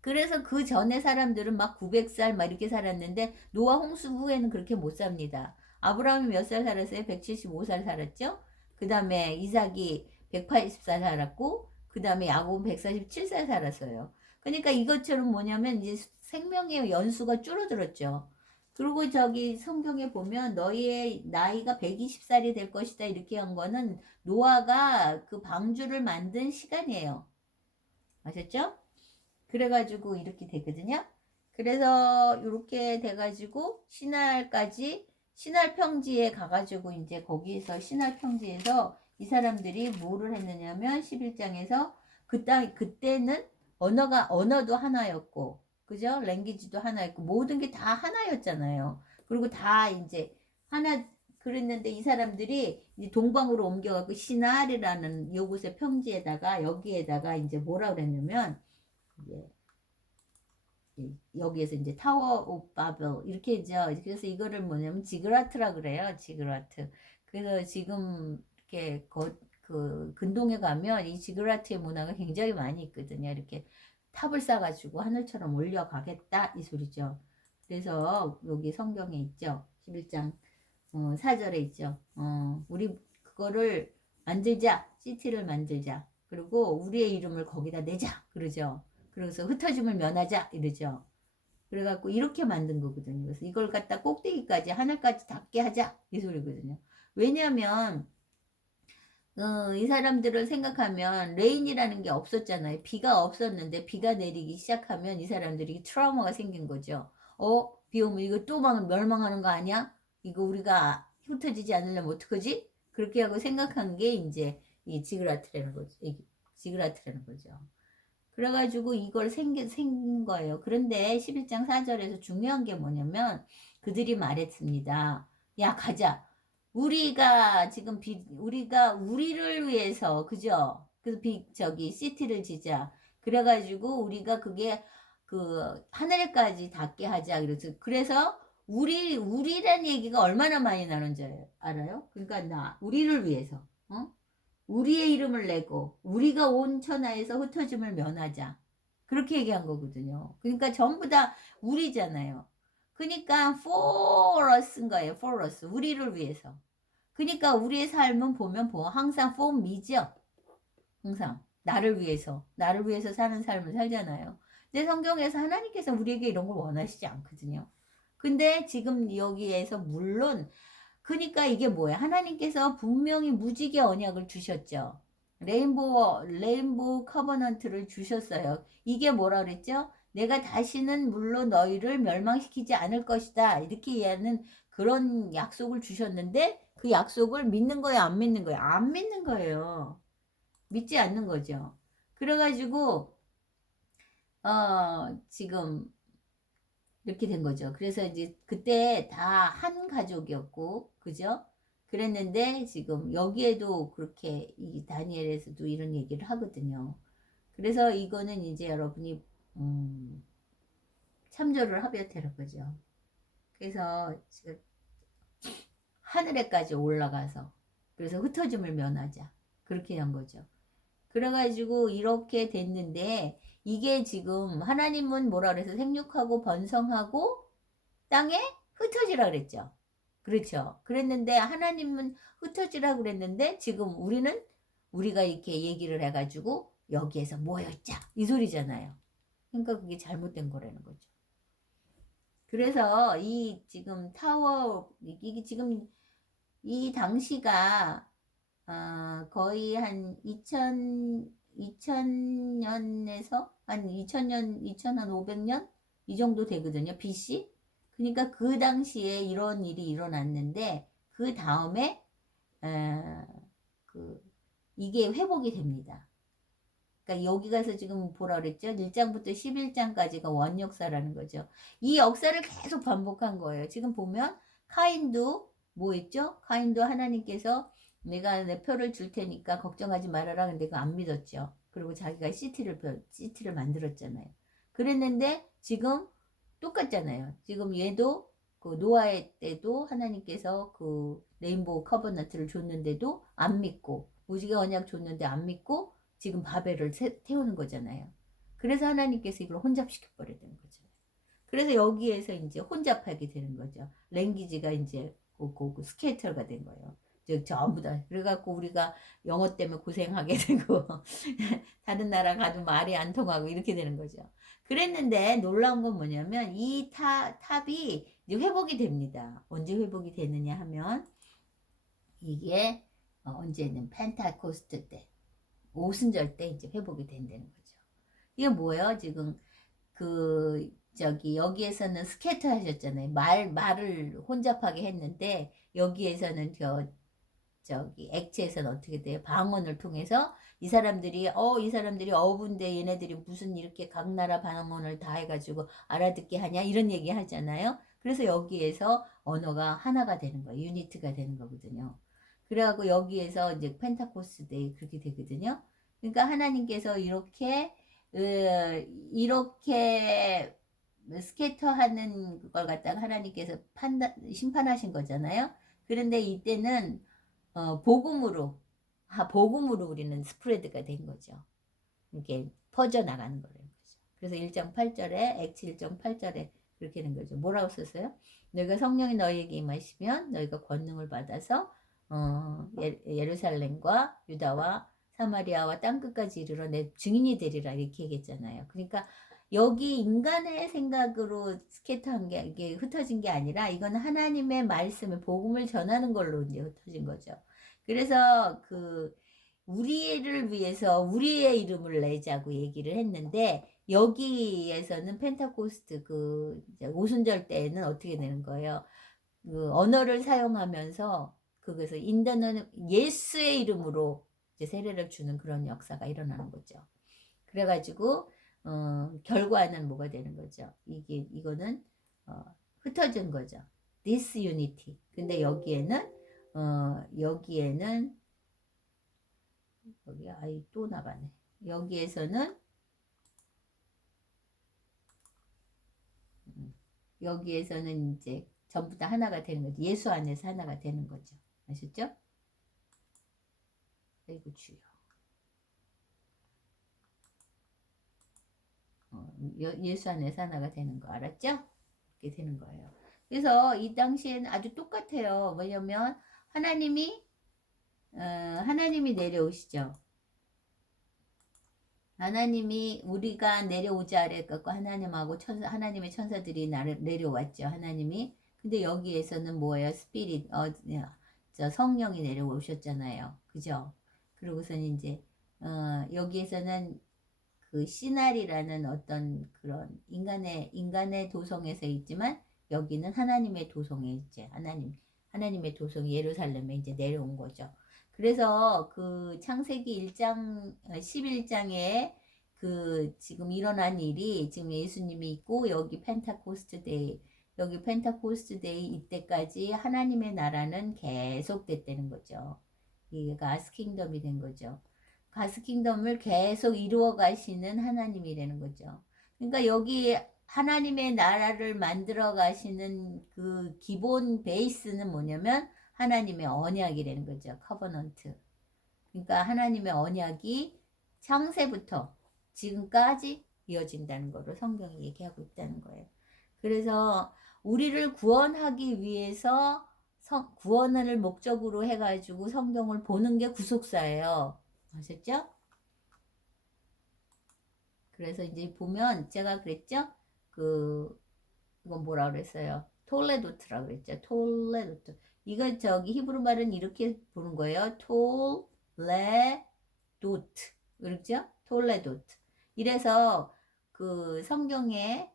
그래서 그 전에 사람들은 막 900살 막 이렇게 살았는데 노아 홍수 후에는 그렇게 못 삽니다. 아브라함이 몇 살 살았어요? 175살 살았죠? 그 다음에 이삭이 180살 살았고 그 다음에 야곱은 147살 살았어요. 그러니까 이것처럼 뭐냐면 이제 생명의 연수가 줄어들었죠. 그리고 저기 성경에 보면 너희의 나이가 120살이 될 것이다 이렇게 한 거는 노아가 그 방주를 만든 시간이에요. 아셨죠? 그래가지고 이렇게 되거든요. 그래서 이렇게 돼가지고 신할 평지에 가가지고 이제 거기에서 신할 평지에서 이 사람들이 뭐를 했느냐면 11장에서 그때는 언어도 하나였고 그죠? 랭귀지도 하나였고 모든 게 다 하나였잖아요. 그리고 다 이제 하나 그랬는데 이 사람들이 이제 동방으로 옮겨갖고 시날이라는 요곳의 평지에다가 여기에다가 이제 뭐라 그랬냐면 예. 여기에서 이제 타워 오브 바벨 이렇게 있죠. 그래서 이거를 뭐냐면 지그라트라 그래요. 지그라트. 그래서 지금 이렇게 그 근동에 가면 이 지그라트의 문화가 굉장히 많이 있거든요. 이렇게 탑을 쌓아가지고 하늘처럼 올려가겠다 이 소리죠. 그래서 여기 성경에 있죠. 11장 4절에 있죠. 우리 그거를 만들자. 시티를 만들자. 그리고 우리의 이름을 거기다 내자. 그러죠. 그래서 흩어짐을 면하자 이러죠. 그래갖고 이렇게 만든 거거든요. 그래서 이걸 갖다 꼭대기까지 하늘까지 닿게 하자 이 소리거든요. 왜냐하면 이 사람들을 생각하면 레인이라는 게 없었잖아요. 비가 없었는데 비가 내리기 시작하면 이 사람들이 트라우마가 생긴 거죠. 비 오면 이거 또 막 멸망하는 거 아니야? 이거 우리가 흩어지지 않으려면 어떡하지? 그렇게 하고 생각한 게 이제 이 지그라트라는 거죠. 지그라트라는 거죠. 그래가지고 이걸 생긴 거예요. 그런데 11장 4절에서 중요한 게 뭐냐면 그들이 말했습니다. 야, 가자. 우리가 지금 우리가 우리를 위해서, 그죠? 그래서 저기 시티를 지자. 그래가지고 우리가 그게 하늘까지 닿게 하자. 그래서 우리란 얘기가 얼마나 많이 나눈 줄 알아요? 그러니까 우리를 위해서. 우리의 이름을 내고 우리가 온 천하에서 흩어짐을 면하자. 그렇게 얘기한 거거든요. 그러니까 전부 다 우리잖아요. 그러니까 for us인 거예요. for us. 우리를 위해서. 그러니까 우리의 삶은 보면 항상 for me죠. 항상 나를 위해서 사는 삶을 살잖아요. 근데 성경에서 하나님께서 우리에게 이런 걸 원하시지 않거든요. 근데 지금 여기에서 물론 그러니까 이게 뭐야? 하나님께서 분명히 무지개 언약을 주셨죠. 레인보우 커버넌트를 주셨어요. 이게 뭐라 그랬죠? 내가 다시는 물론 너희를 멸망시키지 않을 것이다. 이렇게 얘기하는 그런 약속을 주셨는데 그 약속을 믿는 거예요? 안 믿는 거예요? 안 믿는 거예요. 믿지 않는 거죠. 그래가지고 지금 이렇게 된 거죠. 그래서 이제 그때 다 한 가족이었고, 그죠? 그랬는데 지금 여기에도 그렇게 이 다니엘에서도 이런 얘기를 하거든요. 그래서 이거는 이제 여러분이 참조를 하셔야 되는 거죠. 그래서 지금 하늘에까지 올라가서 그래서 흩어짐을 면하자. 그렇게 한 거죠. 그래가지고 이렇게 됐는데 이게 지금 하나님은 뭐라 그래서 생육하고 번성하고 땅에 흩어지라 그랬죠. 그렇죠. 그랬는데 하나님은 흩어지라 그랬는데 지금 우리가 이렇게 얘기를 해가지고 여기에서 모여있자 이 소리잖아요. 그러니까 그게 잘못된 거라는 거죠. 그래서 이 지금 타워 이게 지금 이 당시가 거의 한 2000년에서 한 2000년, 2500년 이 정도 되거든요. BC. 그러니까 그 당시에 이런 일이 일어났는데 그 다음에 그 이게 회복이 됩니다. 그러니까 여기 가서 지금 보라 그랬죠? 1장부터 11장까지가 원역사라는 거죠. 이 역사를 계속 반복한 거예요. 지금 보면 카인도 뭐 했죠? 카인도 하나님께서 내가 내 표를 줄 테니까 걱정하지 말아라. 근데 그거 안 믿었죠. 그리고 자기가 시티를 만들었잖아요. 그랬는데 지금 똑같잖아요. 지금 얘도 그 노아의 때도 하나님께서 그 레인보우 커버넌트를 줬는데도 안 믿고 무지개 언약 줬는데 안 믿고 지금 바벨을 태우는 거잖아요. 그래서 하나님께서 이걸 혼잡시켜 버려야 되는 거잖아요. 그래서 여기에서 이제 혼잡하게 되는 거죠. 랭귀지가 이제 그 스케이터가 된 거예요. 전부 다. 그래갖고 우리가 영어 때문에 고생하게 되고 다른 나라 가도 말이 안 통하고 이렇게 되는 거죠. 그랬는데 놀라운 건 뭐냐면 이 탑이 이제 회복이 됩니다. 언제 회복이 되느냐 하면 이게 언제는 펜타코스트 때 오순절 때 이제 회복이 된다는 거죠. 이게 뭐예요? 지금 여기에서는 스케이터 하셨잖아요. 말을 혼잡하게 했는데 여기에서는 액체에서는 어떻게 돼요? 방언을 통해서 이 사람들이 어분데 얘네들이 무슨 이렇게 각 나라 방언을 다 해가지고 알아듣게 하냐 이런 얘기 하잖아요. 그래서 여기에서 언어가 하나가 되는 거예요. 유니트가 되는 거거든요. 그래갖고 여기에서 이제 펜타코스 데이 그렇게 되거든요. 그러니까 하나님께서 이렇게 스케이터 하는 걸 갖다가 하나님께서 심판하신 거잖아요. 그런데 이때는 복음으로 우리는 스프레드가 된 거죠. 이렇게 퍼져나가는 거라는 거죠. 그래서 1장 8절에 액치 1장 8절에 그렇게 된 거죠. 뭐라고 썼어요? 너희가 성령이 너희에게 임하시면 너희가 권능을 받아서 예루살렘과 유다와 사마리아와 땅끝까지 이르러 내 증인이 되리라 이렇게 얘기했잖아요. 그러니까 여기 인간의 생각으로 스케이트한 게 이게 흩어진 게 아니라 이건 하나님의 말씀을 복음을 전하는 걸로 이제 흩어진 거죠. 그래서 우리를 위해서 우리의 이름을 내자고 얘기를 했는데 여기에서는 펜타코스트 오순절 때에는 어떻게 되는 거예요? 언어를 사용하면서 그것을 인도는 예수의 이름으로 이제 세례를 주는 그런 역사가 일어나는 거죠. 그래가지고 결과는 뭐가 되는 거죠? 이거는 흩어진 거죠. disunity. 근데 여기에는 여기 또 나가네. 여기에서는 이제 전부 다 하나가 되는 거죠. 예수 안에서 하나가 되는 거죠. 아셨죠? 아이고 주여. 예수 안에서 하나가 되는 거 알았죠? 이렇게 되는 거예요. 그래서 이 당시에는 아주 똑같아요. 뭐냐면 하나님이 내려오시죠. 하나님이 우리가 내려오자 그래갖고 하나님의 천사들이 내려왔죠. 하나님이. 근데 여기에서는 뭐예요? 스피릿, 성령이 내려오셨잖아요. 그죠? 그러고서는 이제, 여기에서는 시날이라는 어떤 그런 인간의 도성에서 있지만 여기는 하나님의 도성에 이제 하나님의 도성이 예루살렘에 이제 내려온 거죠. 그래서 창세기 1장 11장에 지금 일어난 일이 지금 예수님이 있고 여기 펜타코스트 데이 이때까지 하나님의 나라는 계속됐다는 거죠. 이게 가스 킹덤이 된 거죠. 가스 킹덤을 계속 이루어 가시는 하나님이라는 거죠. 그러니까 여기 하나님의 나라를 만들어 가시는 기본 베이스는 뭐냐면 하나님의 언약이라는 거죠. 커버넌트. 그러니까 하나님의 언약이 창세부터 지금까지 이어진다는 거로 성경이 얘기하고 있다는 거예요. 그래서 우리를 구원하기 위해서 구원을 목적으로 해가지고 성경을 보는 게 구속사예요. 아셨죠? 그래서 이제 보면 제가 그랬죠? 이건 뭐라 그랬어요? 톨레도트라고 그랬죠. 톨레도트. 이거 저기 히브리 말은 이렇게 부른 거예요. 톨레도트. 그렇죠? 톨레도트. 이래서 그 성경에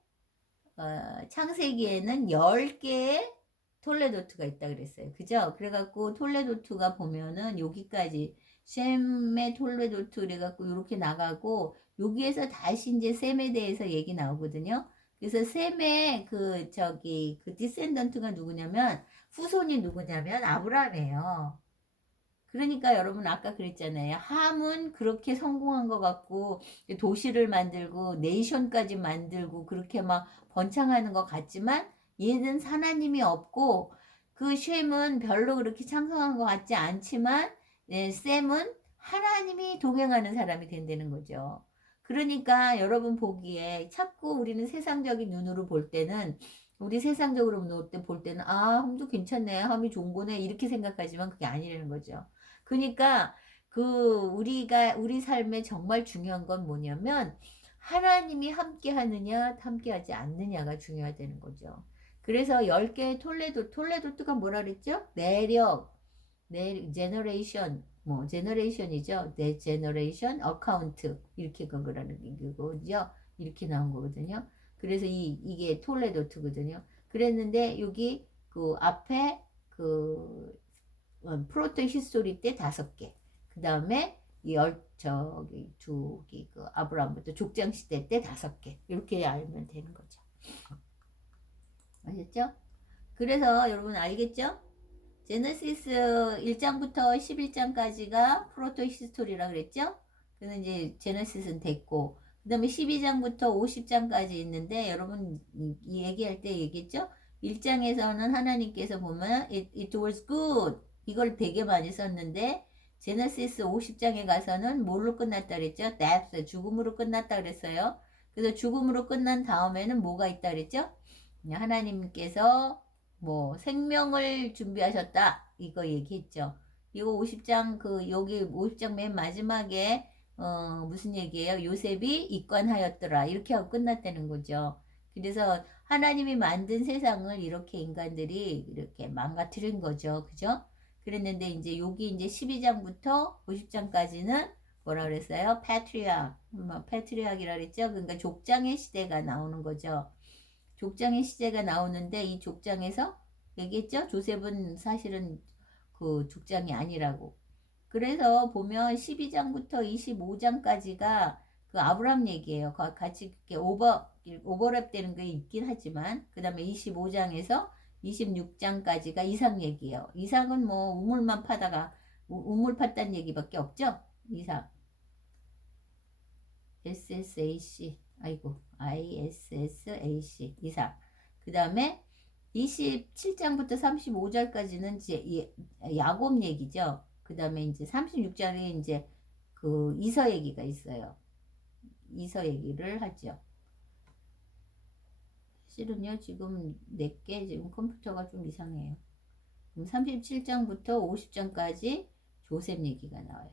창세기에는 10개의 톨레도트가 있다 그랬어요. 그죠? 그래갖고 톨레도트가 보면은 여기까지 셈의 톨레도트 그래갖고 이렇게 나가고 여기에서 다시 이제 셈에 대해서 얘기 나오거든요. 그래서 셈의 그 디센던트가 누구냐면 후손이 누구냐면 아브라함이에요. 그러니까 여러분 아까 그랬잖아요. 함은 그렇게 성공한 것 같고 도시를 만들고 네이션까지 만들고 그렇게 막 번창하는 것 같지만 얘는 하나님이 없고 그 셈은 별로 그렇게 창성한 것 같지 않지만 셈은 하나님이 동행하는 사람이 된다는 거죠. 그러니까 여러분 보기에 자꾸 우리는 세상적인 눈으로 볼 때는 우리 세상적으로 볼 때는 아 함도 괜찮네 함이 좋은 거네 이렇게 생각하지만 그게 아니라는 거죠. 그러니까 우리가 우리 삶에 정말 중요한 건 뭐냐면 하나님이 함께 하느냐 함께 하지 않느냐가 중요하다는 거죠. 그래서 10개의 톨레도트가 뭐라 그랬죠? 제너레이션 제너레이션이죠. 내 제너레이션 어카운트 이렇게 그거라는 거죠. 이렇게 나온 거거든요. 그래서 이게 톨레도트거든요. 그랬는데 여기 그 앞에 프로토 히스토리 때 5개. 그 다음에 아브라함부터 족장 시대 때 5개. 이렇게 알면 되는 거죠. 아셨죠? 그래서 여러분 알겠죠? 제네시스 1장부터 11장까지가 프로토 히스토리라 그랬죠? 그래서 이제 제네시스는 됐고, 그 다음에 12장부터 50장까지 있는데, 여러분 이 얘기할 때 얘기했죠? 1장에서는 하나님께서 보면 it was good 이걸 되게 많이 썼는데 제네시스 50장에 가서는 뭘로 끝났다 그랬죠? death, 죽음으로 끝났다 그랬어요. 그래서 죽음으로 끝난 다음에는 뭐가 있다 그랬죠? 하나님께서 뭐 생명을 준비하셨다 이거 얘기했죠. 이거 50장 여기 50장 맨 마지막에 무슨 얘기예요? 요셉이 입관하였더라 이렇게 하고 끝났다는 거죠. 그래서 하나님이 만든 세상을 이렇게 인간들이 이렇게 망가뜨린 거죠. 그죠? 그랬는데 이제 여기 이제 12장부터 50장까지는 뭐라 그랬어요? 패트리악이라 그랬죠. 그러니까 족장의 시대가 나오는 거죠. 족장의 시대가 나오는데 이 족장에서 얘기했죠? 조셉은 사실은 그 족장이 아니라고. 그래서 보면 12장부터 25장까지가 그 아브람 얘기예요. 같이 이렇게 오버랩 되는 게 있긴 하지만 그 다음에 25장에서 26장까지가 이삭 얘기예요. 이삭은 뭐 우물만 파다가 우물 팠다는 얘기밖에 없죠? 이삭. SSAC 아이고 ISSAC 이삭. 그 다음에 27장부터 35절까지는 이제 야곱 얘기죠. 그 다음에 이제 36장에 이제 그 이서 얘기가 있어요. 이서 얘기를 하죠. 실은요 지금 내게 지금 컴퓨터가 좀 이상해요. 37장부터 50장까지 조셉 얘기가 나와요.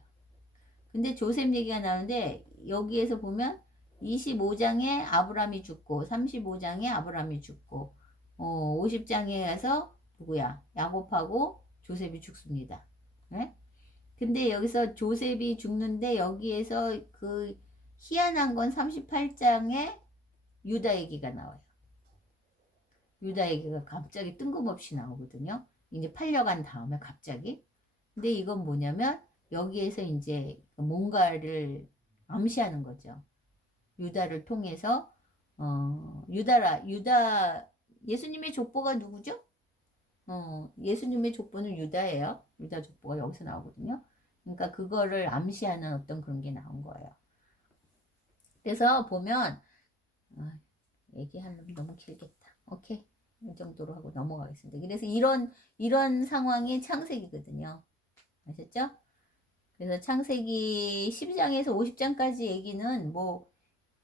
근데 조셉 얘기가 나오는데 여기에서 보면 25장에 아브람이 죽고 35장에 아브람이 죽고 50장에 가서 누구야? 야곱하고 조셉이 죽습니다. 네? 근데 여기서 조셉이 죽는데 여기에서 그 희한한 건 38장에 유다 얘기가 나와요. 유다 얘기가 갑자기 뜬금없이 나오거든요. 이제 팔려간 다음에 갑자기. 근데 이건 뭐냐면 여기에서 이제 뭔가를 암시하는 거죠. 유다를 통해서 유다 예수님의 족보가 누구죠? 예수님의 족보는 유다예요. 유다 족보가 여기서 나오거든요. 그러니까 그거를 암시하는 어떤 그런 게 나온 거예요. 그래서 보면 얘기하려면 너무 길겠다. 오케이. 이 정도로 하고 넘어가겠습니다. 그래서 이런 상황이 창세기거든요. 아셨죠? 그래서 창세기 12장에서 50장까지 얘기는 뭐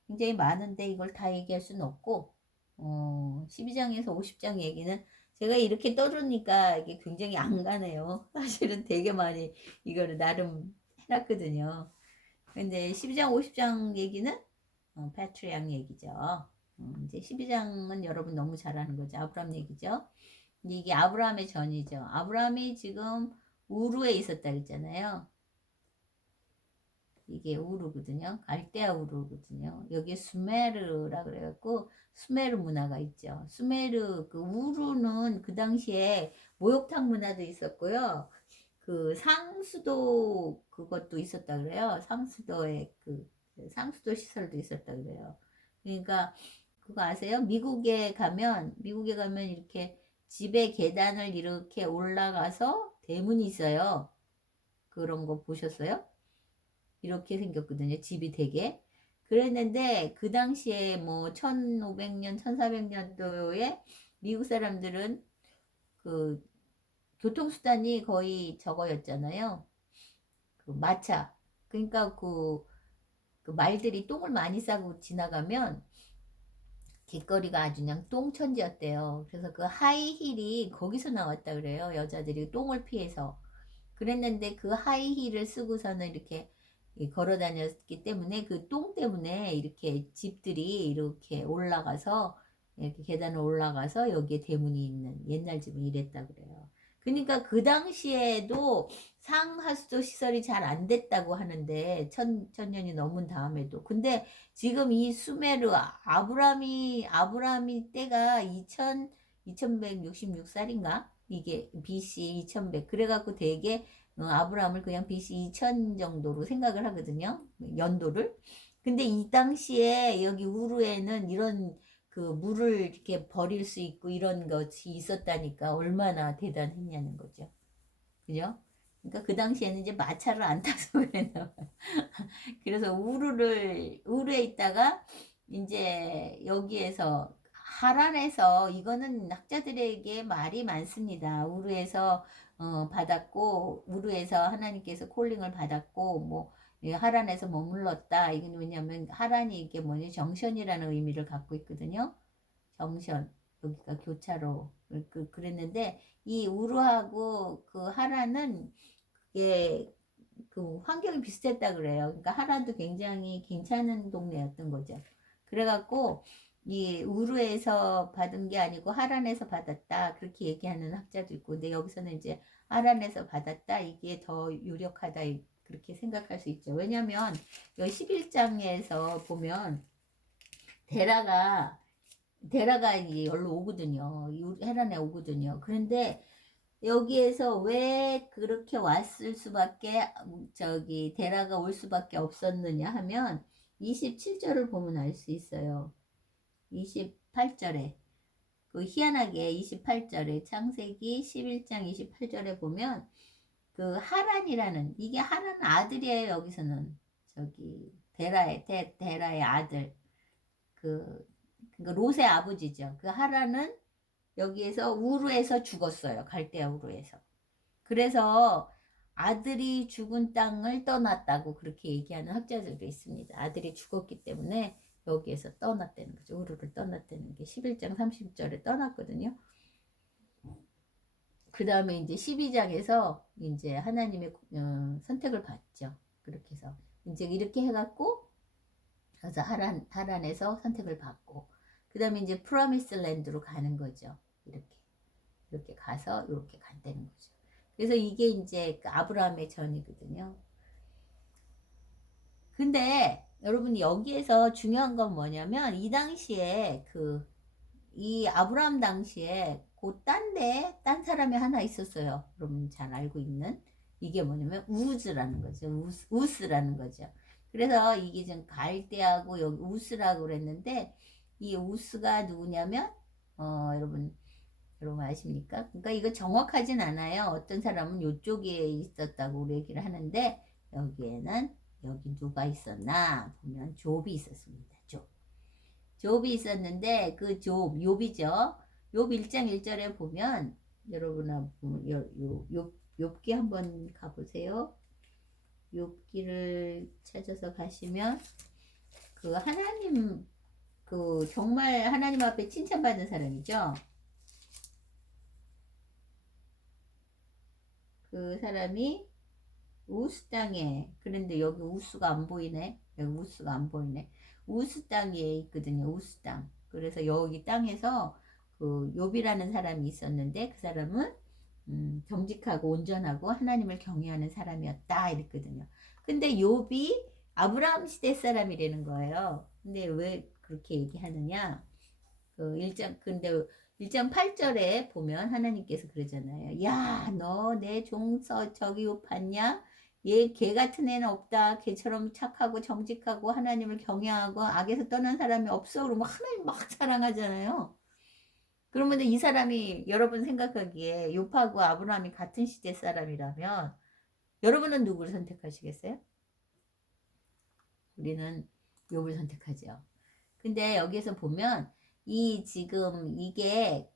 굉장히 많은데 이걸 다 얘기할 수는 없고 12장에서 50장 얘기는 제가 이렇게 떠드니까 이게 굉장히 안 가네요. 사실은 되게 많이 이거를 나름 해놨거든요. 근데 12장 50장 얘기는 패트리악 얘기죠. 이제 12장은 여러분 너무 잘 아는 거죠. 아브라함 얘기죠. 이게 아브라함의 전이죠. 아브라함이 지금 우르에 있었다 그랬잖아요. 이게 우르거든요. 갈대아 우르거든요. 여기에 수메르라 그래갖고 수메르 문화가 있죠. 수메르 그 우르는 그 당시에 목욕탕 문화도 있었고요. 그 상수도 그것도 있었다 그래요. 상수도에 그 상수도 시설도 있었다 그래요. 그러니까 그거 아세요? 미국에 가면 이렇게 집의 계단을 이렇게 올라가서 대문이 있어요. 그런 거 보셨어요? 이렇게 생겼거든요. 집이 되게. 그랬는데 그 당시에 뭐 1500년, 1400년도에 미국 사람들은 그 교통수단이 거의 저거였잖아요. 그 마차. 그러니까 그 말들이 똥을 많이 싸고 지나가면 길거리가 아주 그냥 똥천지였대요. 그래서 그 하이힐이 거기서 나왔다 그래요. 여자들이 똥을 피해서. 그랬는데 그 하이힐을 쓰고서는 이렇게 걸어 다녔기 때문에 그 똥 때문에 이렇게 집들이 이렇게 올라가서 이렇게 계단을 올라가서 여기에 대문이 있는 옛날 집은 이랬다 그래요. 그러니까 그 당시에도 상하수도 시설이 잘 안 됐다고 하는데 천년이 넘은 다음에도 근데 지금 이 수메르 아브라함이 때가 2166살인가 이게 BC 2100 그래갖고 되게 아브라함을 그냥 BC 2000 정도로 생각을 하거든요. 연도를. 근데 이 당시에 여기 우르에는 이런 그 물을 이렇게 버릴 수 있고 이런 것이 있었다니까 얼마나 대단했냐는 거죠. 그죠? 그러니까 그 당시에는 이제 마차를 안 타서 그랬나 봐요. 그래서 우르에 있다가 이제 여기에서 하란에서 이거는 학자들에게 말이 많습니다. 우르에서 받았고 우르에서 하나님께서 콜링을 받았고 뭐 하란에서 머물렀다. 이건 왜냐하면 하란이 이게 뭐냐 정션이라는 의미를 갖고 있거든요. 정션 여기가 교차로 그랬는데 이 우르하고 그 하란은 그게 그 환경이 비슷했다 그래요. 그러니까 하란도 굉장히 괜찮은 동네였던 거죠. 그래갖고 이 우르에서 받은 게 아니고 하란에서 받았다 그렇게 얘기하는 학자도 있고, 근데 여기서는 이제 하란에서 받았다 이게 더 유력하다 그렇게 생각할 수 있죠. 왜냐하면 여기 11장에서 보면 데라가 이제 여기로 오거든요. 헤란에 오거든요. 그런데 여기에서 왜 그렇게 왔을 수밖에 저기 데라가 올 수밖에 없었느냐 하면 27절을 보면 알 수 있어요. 28절에 그 희한하게 28절에 창세기 11장 28절에 보면 그 하란이라는 이게 하란 아들이에요. 여기서는 저기 데라의 아들 그 롯의 아버지죠. 그 하란은 여기에서 우르에서 죽었어요. 갈대아 우르에서. 그래서 아들이 죽은 땅을 떠났다고 그렇게 얘기하는 학자들도 있습니다. 아들이 죽었기 때문에 여기에서 떠났다는 거죠. 우르를 떠났다는 게 11장 30절에 떠났거든요. 그 다음에 이제 12장에서 이제 하나님의 선택을 받죠. 그렇게 해서 이제 이렇게 해갖고 그래서 하란에서 선택을 받고 그 다음에 이제 프로미스 랜드로 가는 거죠. 이렇게 가서 이렇게 간다는 거죠. 그래서 이게 이제 그 아브라함의 전이거든요. 근데 여러분 여기에서 중요한 건 뭐냐면 이 당시에 이 아브라함 당시에 딴 사람이 하나 있었어요. 여러분 잘 알고 있는 이게 뭐냐면 우즈라는 거죠. 우스라는 거죠. 그래서 이게 좀 갈대하고 여기 우스라고 그랬는데 이 우스가 누구냐면 여러분 아십니까? 그러니까 이거 정확하진 않아요. 어떤 사람은 이쪽에 있었다고 얘기를 하는데 여기에는 여기 누가 있었나 보면 욥이 있었습니다. 욥이 있었는데 그 욥이죠. 욥 1장 1절에 보면 여러분 욥기 한번 가보세요. 욥기를 찾아서 가시면 그 하나님 그 정말 하나님 앞에 칭찬받는 사람이죠. 그 사람이 우스 땅에 그런데 여기 우스가 안 보이네. 여기 우스가 안 보이네. 우스 땅에 있거든요. 우스 땅. 그래서 여기 땅에서 그 욥이라는 사람이 있었는데 그 사람은 정직하고 온전하고 하나님을 경외하는 사람이었다 이랬거든요. 근데 욥이 아브라함 시대 사람이라는 거예요. 근데 왜 그렇게 얘기하느냐? 그 1장 근데 1장 8절에 보면 하나님께서 그러잖아요. 야, 너 내 종서 저기 욥 봤냐? 얘 개 같은 애는 없다. 개처럼 착하고 정직하고 하나님을 경외하고 악에서 떠난 사람이 없어. 그러면 하나님 막 사랑하잖아요. 그러면 이 사람이 여러분 생각하기에 욥하고 아브라함이 같은 시대 사람이라면 여러분은 누구를 선택하시겠어요? 우리는 욥을 선택하죠. 근데 여기에서 보면 이 지금 이게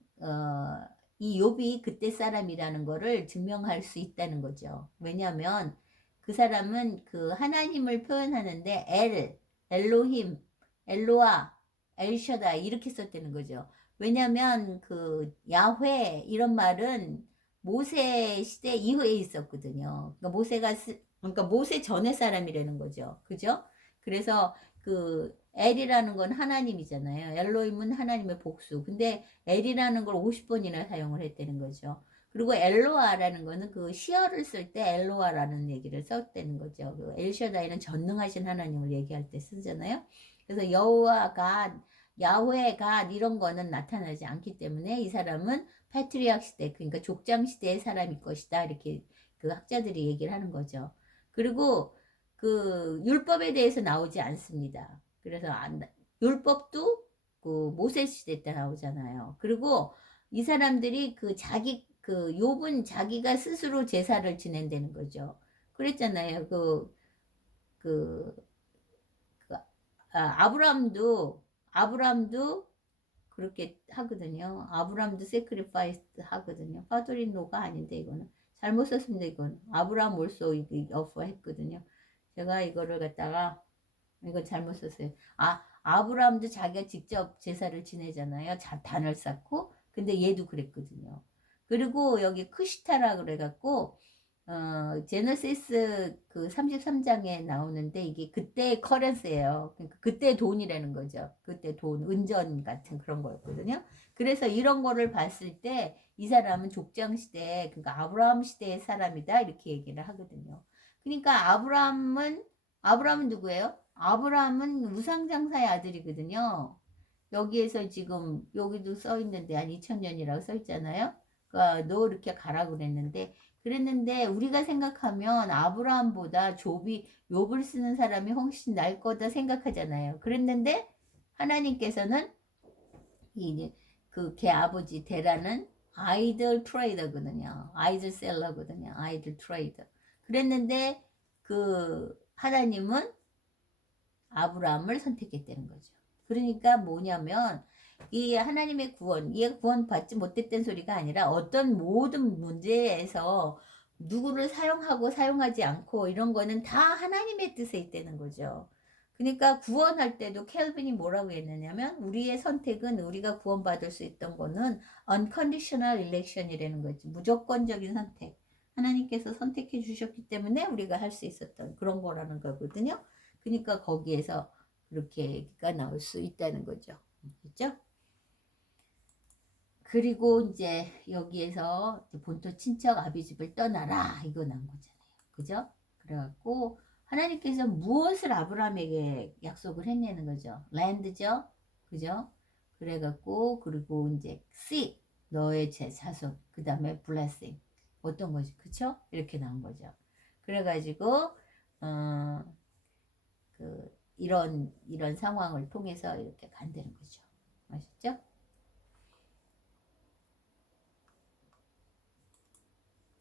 이 욥이 그때 사람이라는 거를 증명할 수 있다는 거죠. 왜냐하면 그 사람은 그 하나님을 표현하는데 엘로힘, 엘로아, 엘샤다 이렇게 썼다는 거죠. 왜냐하면 그 야훼 이런 말은 모세 시대 이후에 있었거든요. 그러니까 그러니까 모세 전에 사람이라는 거죠. 그죠? 그래서 그 엘이라는 건 하나님이잖아요. 엘로힘은 하나님의 복수. 근데 엘이라는 걸 50번이나 사용을 했다는 거죠. 그리고 엘로아라는 거는 그 시어를 쓸 때 엘로아라는 얘기를 썼다는 거죠. 그 엘샤다이는 전능하신 하나님을 얘기할 때 쓰잖아요. 그래서 여호와 갓, 야훼 갓 이런 거는 나타나지 않기 때문에 이 사람은 패트리악 시대, 그러니까 족장 시대의 사람일 것이다. 이렇게 그 학자들이 얘기를 하는 거죠. 그리고 그 율법에 대해서 나오지 않습니다. 그래서 율법도 그 모세 시대 때 나오잖아요. 그리고 이 사람들이 그 욥은 자기가 스스로 제사를 지낸다는 거죠. 그랬잖아요. 그, 아브람도 그렇게 하거든요. 아브람도 세크리파이스 하거든요. 파도린노가 아닌데 이거는 잘못 썼습니다. 이건 아브람 올소 어퍼 했거든요. 제가 이거를 갖다가 이거 잘못 썼어요. 아브라함도 자기가 직접 제사를 지내잖아요. 단을 쌓고. 근데 얘도 그랬거든요. 그리고 여기 크시타라 그래갖고 제너시스 그 33장에 나오는데 이게 그때의 커런스예요. 그러니까 그때 돈이라는 거죠. 그때 돈, 은전 같은 그런 거였거든요. 그래서 이런 거를 봤을 때 이 사람은 족장 시대, 그러니까 아브라함 시대의 사람이다 이렇게 얘기를 하거든요. 그러니까 아브라함은 누구예요? 아브라함은 우상장사의 아들이거든요. 여기에서 지금 여기도 써 있는데 한 2000년이라고 써 있잖아요. 그러니까 너 이렇게 가라 그랬는데 우리가 생각하면 아브라함보다 욥을 쓰는 사람이 훨씬 나을 거다 생각하잖아요. 그랬는데 하나님께서는 걔 아버지 데라는 아이들 트레이더거든요. 아이들 셀러거든요. 아이들 트레이더. 그랬는데 그 하나님은 아브라함을 선택했다는 거죠. 그러니까 뭐냐면 이 하나님의 구원, 얘 구원 받지 못했던 소리가 아니라 어떤 모든 문제에서 누구를 사용하고 사용하지 않고 이런 거는 다 하나님의 뜻에 있다는 거죠. 그러니까 구원할 때도 켈빈이 뭐라고 했느냐면 우리의 선택은 우리가 구원받을 수 있던 거는 unconditional election이라는 거지. 무조건적인 선택. 하나님께서 선택해 주셨기 때문에 우리가 할 수 있었던 그런 거라는 거거든요. 그러니까 거기에서 그렇게 얘기가 나올 수 있다는 거죠. 그렇죠? 그리고 이제 여기에서 본토 친척 아비집을 떠나라 이거 나온 거잖아요. 그죠? 그래갖고 하나님께서 무엇을 아브라함에게 약속을 했냐는 거죠. 랜드죠. 그죠? 그래갖고 그리고 이제 see 너의 제 자손 그 다음에 blessing 어떤 거지 그쵸? 이렇게 나온 거죠. 그래가지고 이런 상황을 통해서 이렇게 간다는 거죠. 아셨죠?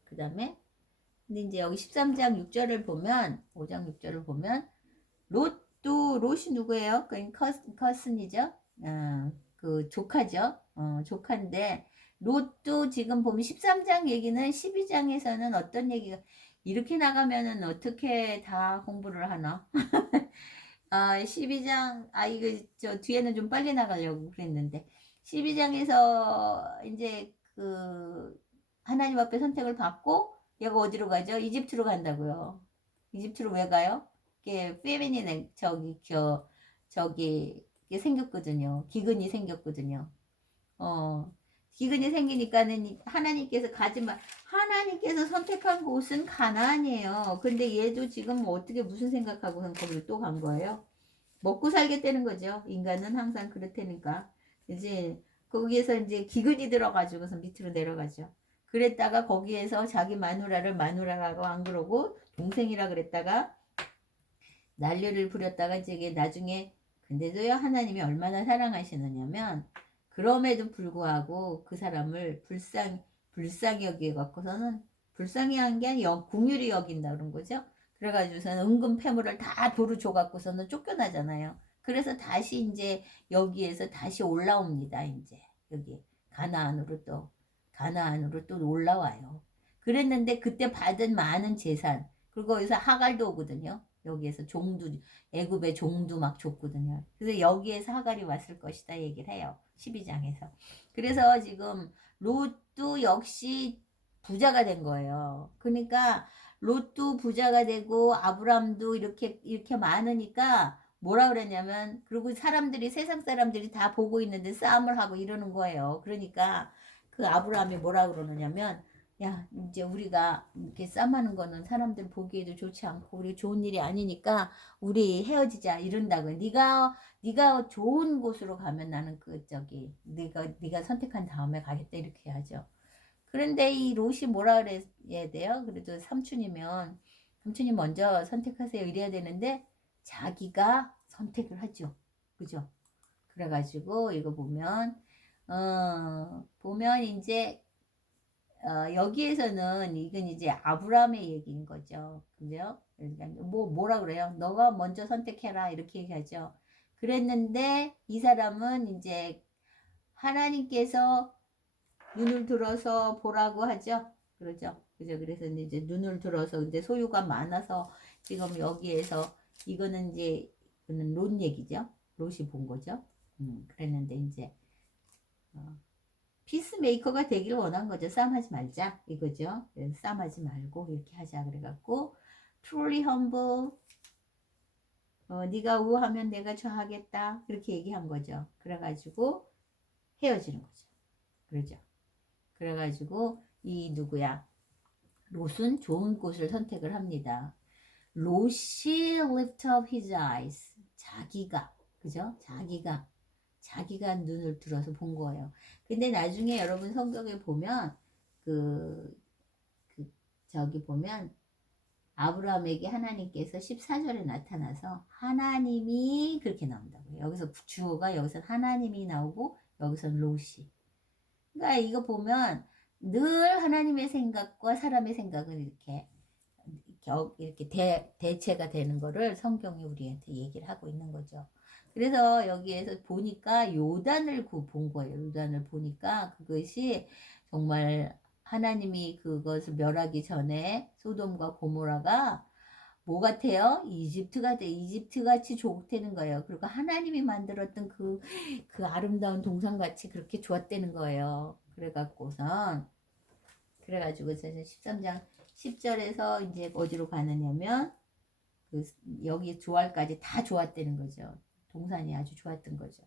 그 다음에 근데 이제 여기 13장 6절을 보면 5장 6절을 보면 롯이 누구예요? 그 커슨이죠. 그 조카죠. 조카인데 롯도 지금 보면 13장 얘기는 12장에서는 어떤 얘기가 이렇게 나가면은 어떻게 다 공부를 하나? 12장 이거 저 뒤에는 좀 빨리 나가려고 그랬는데 12장에서 이제 그 하나님 앞에 선택을 받고 얘가 어디로 가죠? 이집트로 간다고요. 이집트로 왜 가요? 이게 페미닌의 저기 게 생겼거든요. 기근이 생겼거든요. 기근이 생기니까는 하나님께서 하나님께서 선택한 곳은 가나안이에요. 근데 얘도 지금 뭐 어떻게 무슨 생각하고선 거기를 또 간 거예요? 먹고 살겠다는 거죠. 인간은 항상 그렇다니까. 이제 거기에서 이제 기근이 들어가지고서 밑으로 내려가죠. 그랬다가 거기에서 자기 마누라를 마누라라고 안 그러고 동생이라 그랬다가 난리를 부렸다가 이제 나중에 근데도요 하나님이 얼마나 사랑하시느냐면 그럼에도 불구하고 그 사람을 불쌍히 여기에 갖고서는 불쌍히 한 게 아니라 긍휼히 여긴다 그런 거죠. 그래가지고서는 은근 패물을 다 도로 줘갖고서는 쫓겨나잖아요. 그래서 다시 이제 여기에서 다시 올라옵니다. 이제 여기 가나안으로 또 올라와요. 그랬는데 그때 받은 많은 재산 그리고 여기서 하갈도 오거든요. 여기에서 애굽의 종도 막 줬거든요. 그래서 여기에서 하갈이 왔을 것이다 얘기를 해요. 12장에서. 그래서 지금 롯도 역시 부자가 된 거예요. 그러니까 롯도 부자가 되고 아브람도 이렇게 많으니까 뭐라 그랬냐면 그리고 세상 사람들이 다 보고 있는데 싸움을 하고 이러는 거예요. 그러니까 그 아브라함이 뭐라 그러느냐면 야 이제 우리가 이렇게 싸움하는 거는 사람들 보기에도 좋지 않고 우리 좋은 일이 아니니까 우리 헤어지자 이런다고. 네가 좋은 곳으로 가면 나는 네가 선택한 다음에 가겠다 이렇게 하죠. 그런데 이 롯이 뭐라 그래야 돼요? 그래도 삼촌이 먼저 선택하세요 이래야 되는데 자기가 선택을 하죠. 그죠? 그래가지고 이거 보면 이제 여기에서는 이건 이제 아브라함의 얘기인 거죠. 그죠? 그러니까 뭐라 그래요? 너가 먼저 선택해라 이렇게 얘기하죠. 그랬는데 이 사람은 이제 하나님께서 눈을 들어서 보라고 하죠. 그러죠. 그죠. 그래서 이제 눈을 들어서 이제 소유가 많아서 지금 여기에서 이거는 이제 그는 롯 얘기죠. 롯이 본 거죠. 그랬는데 이제 피스메이커가 되길 원한 거죠. 싸움하지 말자 이거죠. 싸움하지 말고 이렇게 하자 그래갖고 truly humble 네가 우하면 내가 좌하겠다 그렇게 얘기한 거죠. 그래가지고 헤어지는 거죠. 그러죠. 그래가지고 이 누구야 롯은 좋은 곳을 선택을 합니다. 롯이 lift up his eyes 자기가 그죠? 자기가 눈을 들어서 본 거예요. 근데 나중에 여러분 성경에 보면 저기 보면 아브라함에게 하나님께서 14절에 나타나서 하나님이 그렇게 나온다고요. 여기서 주어가 여기서 하나님이 나오고 여기서 롯이. 그러니까 이거 보면 늘 하나님의 생각과 사람의 생각은 이렇게 대체가 되는 거를 성경이 우리한테 얘기를 하고 있는 거죠. 그래서 여기에서 보니까 요단을 본 거예요. 요단을 보니까 그것이 정말 하나님이 그것을 멸하기 전에 소돔과 고모라가 뭐 같아요? 이집트 같이 좋다는 거예요. 그리고 하나님이 만들었던 그 아름다운 동산같이 그렇게 좋았다는 거예요. 그래가지고 13장 10절에서 이제 어디로 가느냐면 여기 조알까지 다 좋았다는 거죠. 동산이 아주 좋았던 거죠.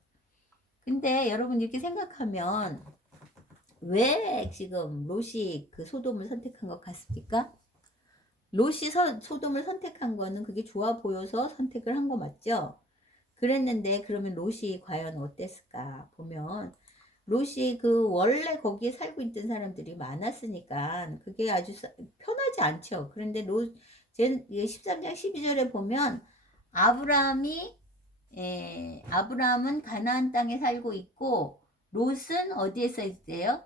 근데 여러분 이렇게 생각하면 왜 지금 롯이 그 소돔을 선택한 것 같습니까? 롯이 소돔을 선택한 거는 그게 좋아 보여서 선택을 한 거 맞죠? 그랬는데 그러면 롯이 과연 어땠을까 보면 롯이 원래 거기에 살고 있던 사람들이 많았으니까 그게 아주 편하지 않죠. 그런데 13장 12절에 보면 아브라함은 가나안 땅에 살고 있고 롯은 어디에 서 있대요?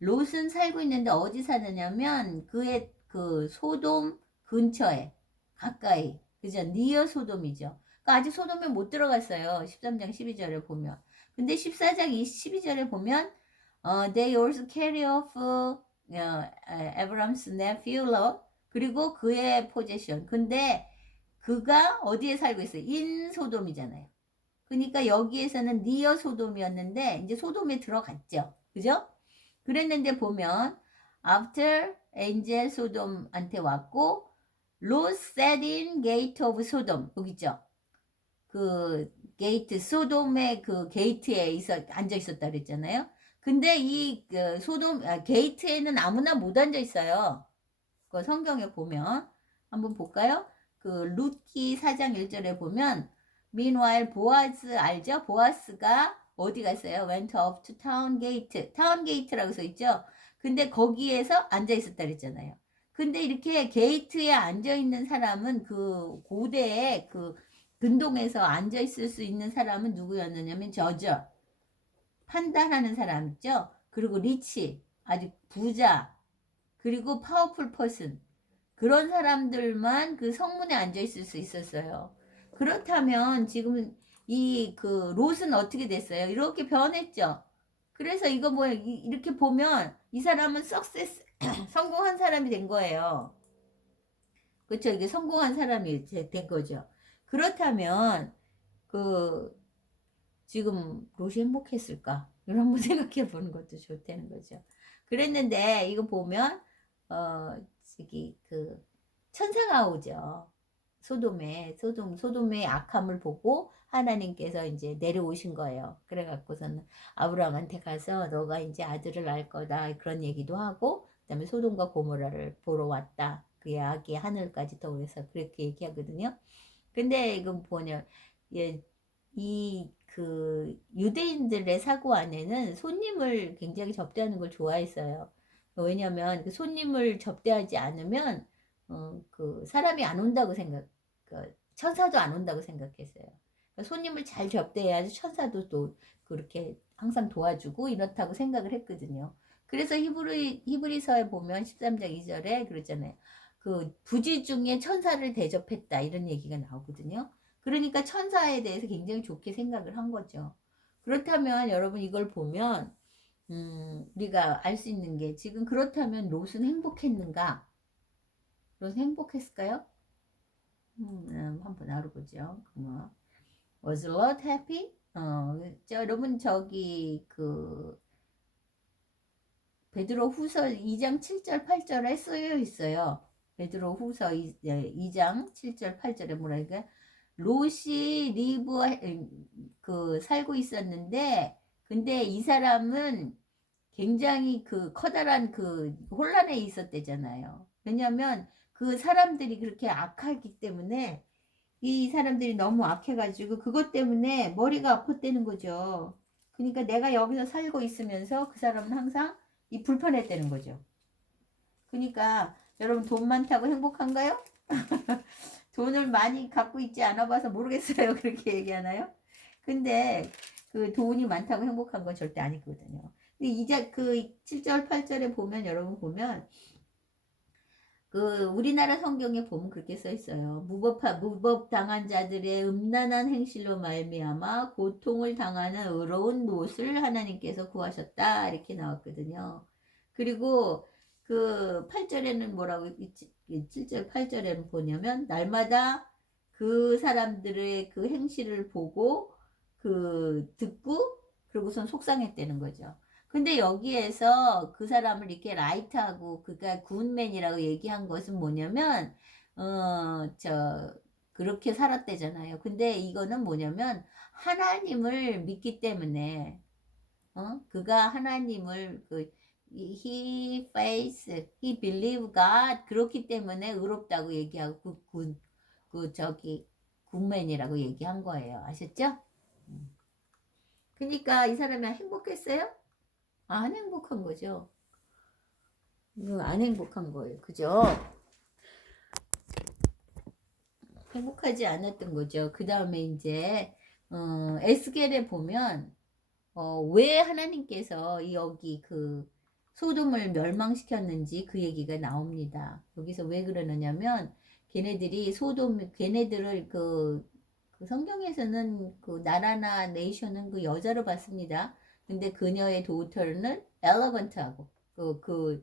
롯은 살고 있는데 어디 사느냐면 그의 소돔 근처에 가까이 그죠? 니어 소돔이죠. 그러니까 아직 소돔에 못 들어갔어요. 13장 12절에 보면. 근데 14장 12절에 보면 they also carry off Abraham's nephew Lot 그리고 그의 포지션. 근데 그가 어디에 살고 있어요? 인 소돔이잖아요. 그러니까 여기에서는 니어 소돔이었는데 이제 소돔에 들어갔죠. 그죠? 그랬는데 보면 after angel 소돔한테 왔고 Lot sat in gate of Sodom 여기 있죠. 그 게이트 소돔의 그 게이트에 앉아 있었다 그랬잖아요. 근데 이 소돔 게이트에는 아무나 못 앉아 있어요. 그 성경에 보면 한번 볼까요? 그 룻기 4장 1절에 보면 meanwhile 보아스 알죠? 보아스가 어디 갔어요? went up to town gate. town gate라고 써 있죠? 근데 거기에서 앉아 있었다 그랬잖아요. 근데 이렇게 게이트에 앉아 있는 사람은 그 고대에 그 근동에서 앉아 있을 수 있는 사람은 누구였느냐면 저저 판단하는 사람 있죠? 그리고 리치 아주 부자 그리고 파워풀 퍼슨 그런 사람들만 그 성문에 앉아 있을 수 있었어요. 그렇다면 지금 이 그 롯은 어떻게 됐어요? 이렇게 변했죠. 그래서 이거 뭐 이렇게 보면 이 사람은 석세스 성공한 사람이 된 거예요. 그렇죠? 이게 성공한 사람이 된 거죠. 그렇다면 그 지금 롯이 행복했을까? 이런 한번 생각해 보는 것도 좋다는 거죠. 그랬는데 이거 보면 저기 그 천사가 오죠. 소돔의 악함을 보고 하나님께서 이제 내려오신 거예요. 그래갖고서는 아브라함한테 가서 너가 이제 아들을 낳을 거다 그런 얘기도 하고 그다음에 소돔과 고모라를 보러 왔다. 그 악이 하늘까지 떠오르서 그렇게 얘기하거든요. 근데 이거 뭐냐, 예, 이 그 유대인들의 사고 안에는 손님을 굉장히 접대하는 걸 좋아했어요. 왜냐면 그 손님을 접대하지 않으면 그 사람이 안 온다고 그 천사도 안 온다고 생각했어요. 그러니까 손님을 잘 접대해야지 천사도 또 그렇게 항상 도와주고 이렇다고 생각을 했거든요. 그래서 히브리서에 보면 13장 2절에 그랬잖아요. 그 부지 중에 천사를 대접했다 이런 얘기가 나오거든요. 그러니까 천사에 대해서 굉장히 좋게 생각을 한 거죠. 그렇다면 여러분 이걸 보면 우리가 알 수 있는 게 지금 그렇다면 롯은 행복했는가? 롯은 행복했을까요? 한번 알아보죠. Was Lot happy? 여러분 저기 그 베드로 후서 2장 7절 8절에 쓰여 있어요. 베드로 후서 2장 7절 8절에 뭐라니까 롯이 그 살고 있었는데 근데 이 사람은 굉장히 그 커다란 그 혼란에 있었대잖아요. 왜냐하면 그 사람들이 그렇게 악하기 때문에 이 사람들이 너무 악해가지고 그것 때문에 머리가 아팠다는 거죠. 그러니까 내가 여기서 살고 있으면서 그 사람은 항상 이 불편했다는 거죠. 그러니까 여러분 돈 많다고 행복한가요? 돈을 많이 갖고 있지 않아 봐서 모르겠어요. 그렇게 얘기하나요? 근데 그 돈이 많다고 행복한 건 절대 아니거든요. 근데 이제 그 7절 8절에 보면 여러분 보면 그 우리나라 성경에 보면 그렇게 써 있어요. 무법 당한 자들의 음란한 행실로 말미암아 고통을 당하는 의로운 롯을 하나님께서 구하셨다 이렇게 나왔거든요. 그리고 그 8절에는 뭐라고 7절 8절에는 보냐면 날마다 그 사람들의 그 행실을 보고 그 듣고 그러고선 속상했다는 거죠. 근데 여기에서 그 사람을 이렇게 라이트하고 그가 굿맨이라고 얘기한 것은 뭐냐면 그렇게 살았대잖아요. 근데 이거는 뭐냐면 하나님을 믿기 때문에 그가 하나님을 he believe God 그렇기 때문에 의롭다고 얘기하고 굿맨이라고 얘기한 거예요. 아셨죠? 그러니까 이 사람이 행복했어요? 안 행복한 거죠. 안 행복한 거예요. 그죠? 행복하지 않았던 거죠. 그 다음에 이제 에스겔에 보면 왜 하나님께서 여기 그 소돔을 멸망시켰는지 그 얘기가 나옵니다. 여기서 왜 그러느냐면 걔네들을 그 성경에서는 그 나라나 네이션은 그 여자로 봤습니다. 근데 그녀의 도터는 엘러건트하고 그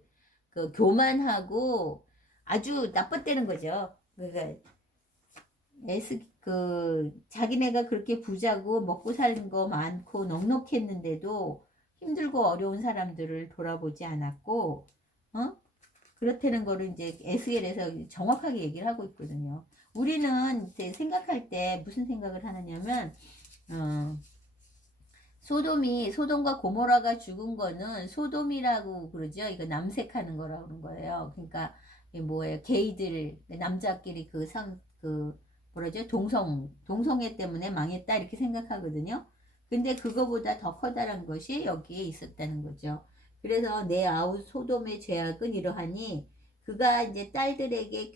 교만하고 아주 나빴다는 거죠. 그러니까 자기네가 그렇게 부자고 먹고 사는 거 많고 넉넉했는데도 힘들고 어려운 사람들을 돌아보지 않았고, 그렇다는 거를 이제 에스겔에서 정확하게 얘기를 하고 있거든요. 우리는 이제 생각할 때 무슨 생각을 하느냐면, 소돔과 고모라가 죽은 거는 소돔이라고 그러죠. 이거 남색하는 거라고 그런 거예요. 그러니까 이게 뭐예요? 게이들 남자끼리 그 뭐라죠? 동성애 때문에 망했다 이렇게 생각하거든요. 근데 그거보다 더 커다란 것이 여기에 있었다는 거죠. 그래서 내 아우 소돔의 죄악은 이러하니 그가 이제 딸들에게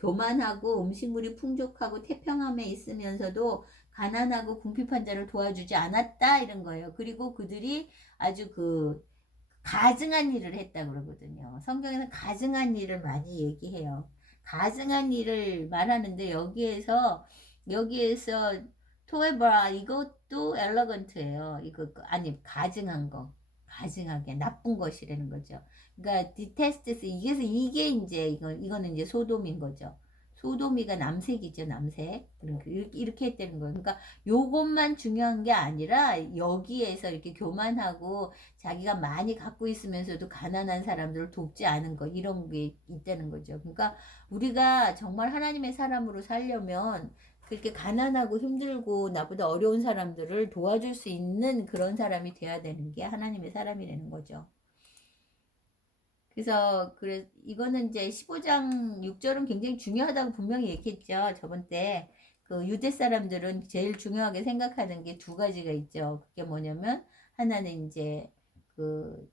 교만하고 음식물이 풍족하고 태평함에 있으면서도 가난하고 궁핍한 자를 도와주지 않았다 이런 거예요. 그리고 그들이 아주 가증한 일을 했다 그러거든요. 성경에는 가증한 일을 많이 얘기해요. 가증한 일을 말하는데 여기에서 토에브라 이것도 엘러건트예요. 아니 가증한 거, 가증하게 나쁜 것이라는 거죠. 그러니까 디테스트스 이게 이제 이거는 이제 소돔인 거죠. 소돔이가 남색이죠, 남색. 그러니까 이렇게 했다는 거예요. 그러니까 요것만 중요한 게 아니라 여기에서 이렇게 교만하고 자기가 많이 갖고 있으면서도 가난한 사람들을 돕지 않은 것 이런 게 있다는 거죠. 그러니까 우리가 정말 하나님의 사람으로 살려면 그렇게 가난하고 힘들고 나보다 어려운 사람들을 도와줄 수 있는 그런 사람이 돼야 되는 게 하나님의 사람이라는 거죠. 그래서 이거는 이제 15장 6절은 굉장히 중요하다고 분명히 얘기했죠. 저번 때 그 유대 사람들은 제일 중요하게 생각하는 게 두 가지가 있죠. 그게 뭐냐면 하나는 이제 그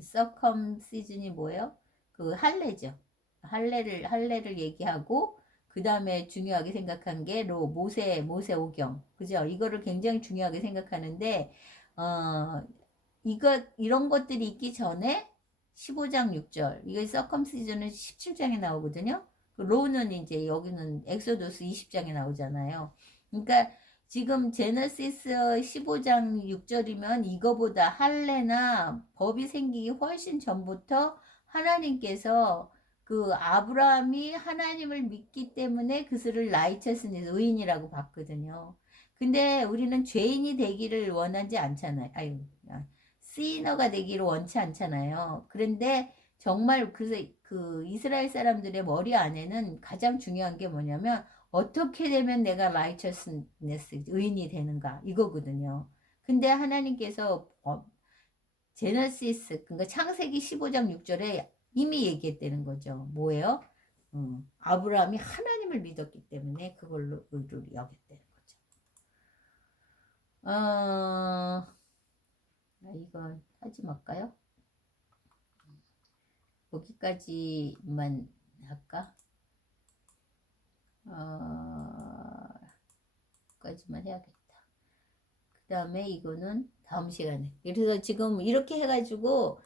circumcision이 뭐예요? 그 할례죠. 할례를 얘기하고 그 다음에 중요하게 생각한 게 모세 오경. 그죠? 이거를 굉장히 중요하게 생각하는데 이런 것들이 있기 전에 15장 6절. 이거 서컴시즌은 17장에 나오거든요. 로는 이제 여기는 엑소도스 20장에 나오잖아요. 그러니까 지금 제너시스 15장 6절이면 이거보다 할례나 법이 생기기 훨씬 전부터 하나님께서 그 아브라함이 하나님을 믿기 때문에 그들을 라이처스니스 의인이라고 봤거든요. 근데 우리는 죄인이 되기를 원하지 않잖아요. 시너가 되기를 원치 않잖아요. 그런데 정말 그 이스라엘 사람들의 머리 안에는 가장 중요한 게 뭐냐면 어떻게 되면 내가 righteousness 의인이 되는가 이거거든요. 근데 하나님께서 제너시스 그러니까 창세기 15장 6절에 이미 얘기했다는 거죠. 뭐예요? 아브라함이 하나님을 믿었기 때문에 그걸로 의를 여겼다는 거죠. 이거 하지 말까요? 여기까지만 할까? 여기까지만 해야겠다. 그 다음에 이거는 다음 시간에. 그래서 지금 이렇게 해가지고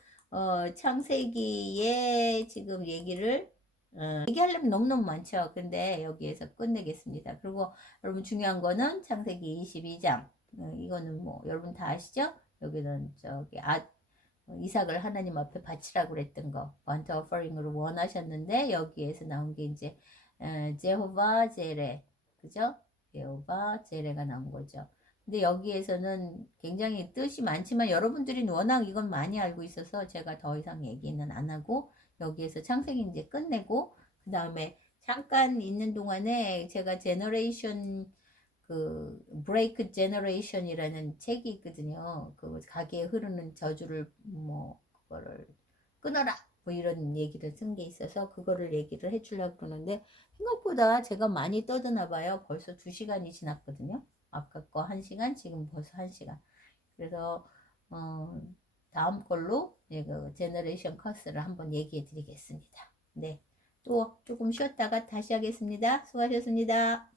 창세기에 지금 얘기하려면 너무너무 많죠. 근데 여기에서 끝내겠습니다. 그리고 여러분 중요한 거는 창세기 22장. 이거는 뭐 여러분 다 아시죠? 여기는 이삭을 하나님 앞에 바치라고 그랬던 거 번트 오퍼링으로 원하셨는데 여기에서 나온 게 이제 제호바 제레 그죠? 제호바 제레가 나온 거죠. 근데 여기에서는 굉장히 뜻이 많지만 여러분들이 워낙 이건 많이 알고 있어서 제가 더 이상 얘기는 안 하고 여기에서 창세기 이제 끝내고 그 다음에 잠깐 있는 동안에 제가 브레이크 제너레이션이라는 책이 있거든요. 그 가게에 흐르는 저주를 그거를 끊어라 뭐 이런 얘기를 쓴 게 있어서 그거를 얘기를 해주려고 그러는데 생각보다 제가 많이 떠드나 봐요. 벌써 2시간이 지났거든요. 아까 거 1시간, 지금 벌써 1시간. 그래서 다음 걸로 그 제너레이션 커스를 한번 얘기해 드리겠습니다. 네, 또 조금 쉬었다가 다시 하겠습니다. 수고하셨습니다.